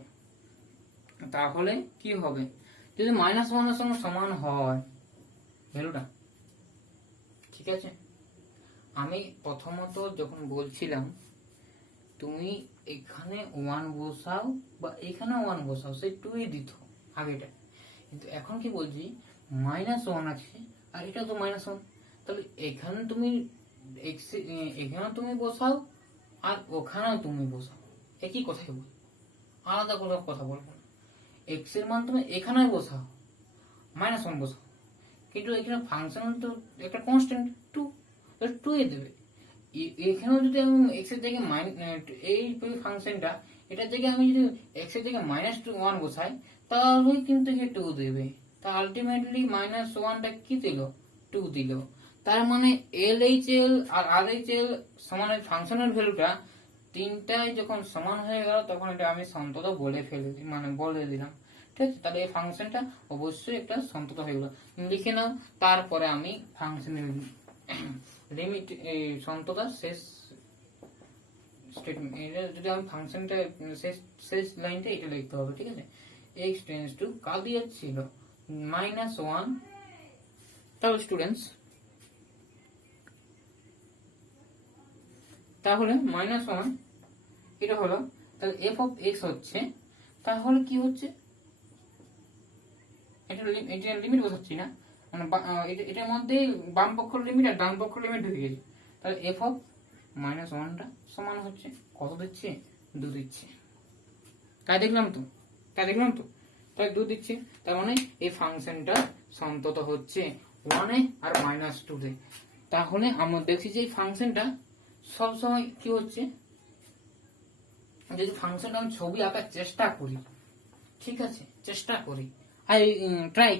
তাহলে কি হবে, যদি -1 এর সঙ্গে সমান হয় ভ্যালুটা, ঠিক আছে? আমি প্রথমত যখন বলছিলাম তুমি এখানে 1 বসাও বা এখানে 1 বসাও, সেই 2 দিত আগেটা, কিন্তু এখন কি বলছি -1 আছে আর এটা তো -1, তাহলে এখানে তুমি এখানে তুমি বসাও আর ওখানেও তুমি বসাও, একই কথাই বল, আলাদা কোনো কথা বলবো না। এক্স এর মান তুমি এখানে বসাও, -1 বসাও, কিন্তু এখানে ফাংশন তো একটা কনস্ট্যান্ট 2, 2 এ দেবে। এখানেও যদি আমি এক্স এর জায়গায় এই ফাংশনটা, এটার জায়গায় আমি যদি এক্স এর জায়গায় -1 বসাই, তাহলে কিন্তু 2 দেবে। তা আলটিমেটলি -1টা কি দিল, 2 দিল। তার মানে LHL আর RHL সমান ফাংশনের ভ্যালুটা তিনটাই যখন সমান হয়ে গেল, তখন এটা আমি সন্তত বলে মানে বলে দিলাম, ঠিক আছে? তাহলে এই ফাংশনটা অবশ্যই একটা সন্তত হয়ে গেল, লিখে নাও। তারপরে আমি ফাংশনের লিমিট সন্ততা শেষ স্টেটমেন্ট, এটা যদি আমি ফাংশনটা শেষ লাইনটা এটা লিখতে হবে, ঠিক আছে? x টেন্ডস টু কাল দিয়ে ছিল -1, তাহলে স্টুডেন্টস, তাহলে -1 এটা হলো, তাহলে f(x) হচ্ছে, তাহলে কি হচ্ছে, এটা লিমিট বসাচ্ছি না, মানে এটার মধ্যে বাম পক্ষ লিমিট আর ডান পক্ষ লিমিট ঢুকে গেছে। তাহলে f(-1) সমান হচ্ছে কত দিচ্ছে, 2 দিচ্ছে, তাই দেখলাম তো, তাই 2 দিচ্ছে। তার মানে এই ফাংশনটা সন্তত হচ্ছে 1 এ আর -2 তে। তাহলে আমরা দেখছি যে এই ফাংশনটা সবসময় কি হচ্ছে, যদি ফাংশনটা আমি ছবি আঁকার চেষ্টা করি, ঠিক আছে, চেষ্টা করি, ট্রাই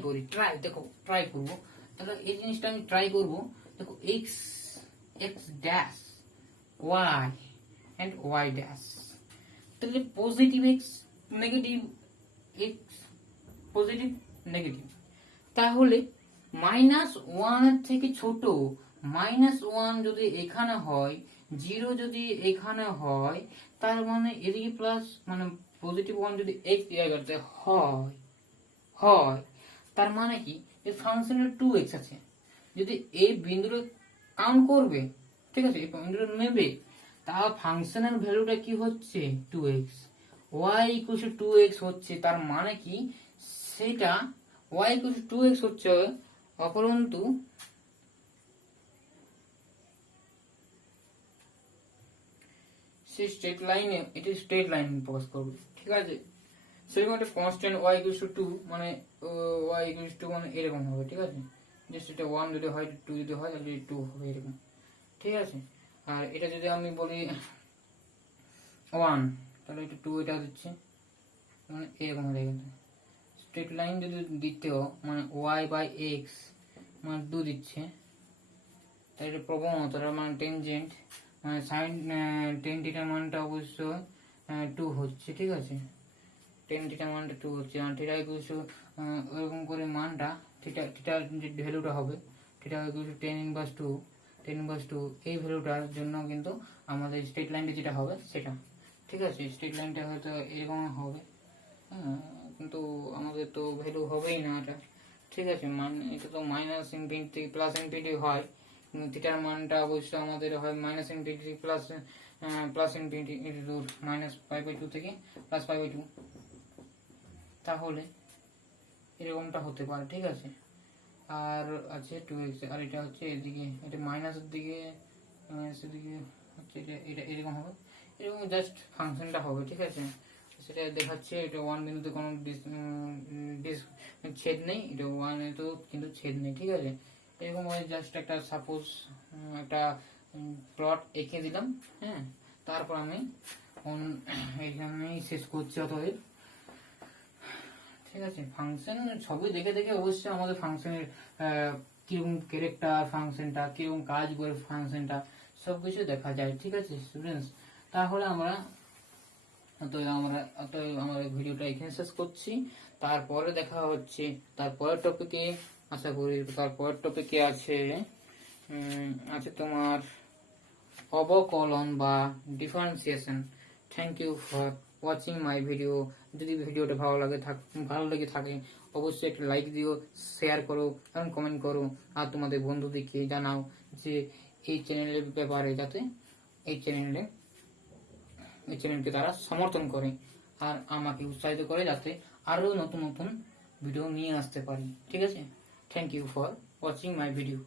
করবো, তাহলে এই জিনিসটা আমি ট্রাই করবো। দেখো x dash y and y dash, তাহলে positive x negative x, positive negative, তাহলে -1 এর থেকে ছোট, -1 যদি এখানে হয়, 0 যদি এখানে হয়, তার মানে এদিকে প্লাস, মানে পজিটিভ 1 যদি x জায়গাতে হয়, তার মানে কি এই ফাংশনের 2x আছে, যদি এই বিন্দুটা কাউন্ট করবে, ঠিক আছে, এই বিন্দুটা নেবে, তাহলে ফাংশনের ভ্যালুটা কি হচ্ছে 2x, y = 2x হচ্ছে, তার মানে কি সেটা y = 2x হচ্ছে, অপরন্তু সেই স্ট্রেট লাইনে, এটা স্ট্রেট লাইন প্রকাশ করবে, ঠিক আছে? সেরকম একটা কনস্ট্যান্ট y = 2, মানে y = 2 মানে এরকম হবে, ঠিক আছে? যে সেটা 1 যদি হয়, 2 যদি হয়, তাহলে 2 হবে এরকম, ঠিক আছে? আর এটা যদি আমি বলি 1, তাহলে এটা 2 এটা দিচ্ছে, মানে এরকম হয়ে গেছে। স্ট্রেট লাইন যদি দিতেও, মানে y/x মানে 2 দিচ্ছে, তাই এটা প্রবণতা, মানে টেনজেন্ট, মানে সাইন টেন থিটার মানটা অবশ্য 2 হচ্ছে, ঠিক আছে? টেন থিটার মানটা 2 হচ্ছে, আর থিটা ওরকম করে মানটা থিটার যে ভ্যালুটা হবে, থিটা = tan−2, 10/2 এই ভ্যালুটার জন্য কিন্তু আমাদের স্ট্রেট লাইনটা যেটা হবে সেটা, ঠিক আছে। স্ট্রেট লাইনটা হয়তো এরকম হবে, হ্যাঁ, কিন্তু আমাদের তো ভ্যালু হবেই না এটা, ঠিক আছে। এটা তো মাইনাস ইনফিনিটি প্লাস ইনফিনিটি হয়, কিন্তু থিটার মানটা অবশ্যই আমাদের হয় minus infinity plus infinity minus π/2 থেকে প্লাস π/2, তাহলে এরকমটা হতে পারে, ঠিক আছে। আর আছে 2x, আর এটা হচ্ছে এদিকে, এটা মাইনাসের দিকে হচ্ছে এটা এরকম হবে, এরকম জাস্ট ফাংশনটা হবে, ঠিক আছে। সেটা দেখাচ্ছে এটা 1 বিন্দুতে কোনো ছেদ নেই, এটা 1 এ তো কিন্তু ছেদ নেই, ঠিক আছে। এরকম জাস্ট একটা সাপোজ একটা প্লট এঁকে দিলাম, হ্যাঁ। তারপর আমি এইখানেই শেষ করছি, অতএব ঠিক আছে। ফাংশন সবই দেখে দেখে অবশ্যই আমাদের ফাংশনের কিরকম ক্যারেক্টার, ফাংশনটা কিরকম কাজ করে, ফাংশনটা সবকিছু দেখা যায়, ঠিক আছে স্টুডেন্টস। তাহলে আমরা আমাদের ভিডিওটা এখানে শেষ করছি। তারপরে দেখা হচ্ছে তারপরের টপিকে, আশা করি তারপরের টপিকে আছে তোমার অবকলন বা differentiation. Thank you for watching my video. যদি ভিডিওটা ভালো লেগে থাকে অবশ্যই একটা লাইক দিও, শেয়ার করো এবং কমেন্ট করো, আর তোমাদের বন্ধুদেরকে জানাও যে এই চ্যানেলের ব্যাপারে, যাতে এই চ্যানেলকে তারা সমর্থন করে আর আমাকে উৎসাহিত করে যাতে আরো নতুন নতুন ভিডিও নিয়ে আসতে পারি, ঠিক আছে। Thank you for watching my video.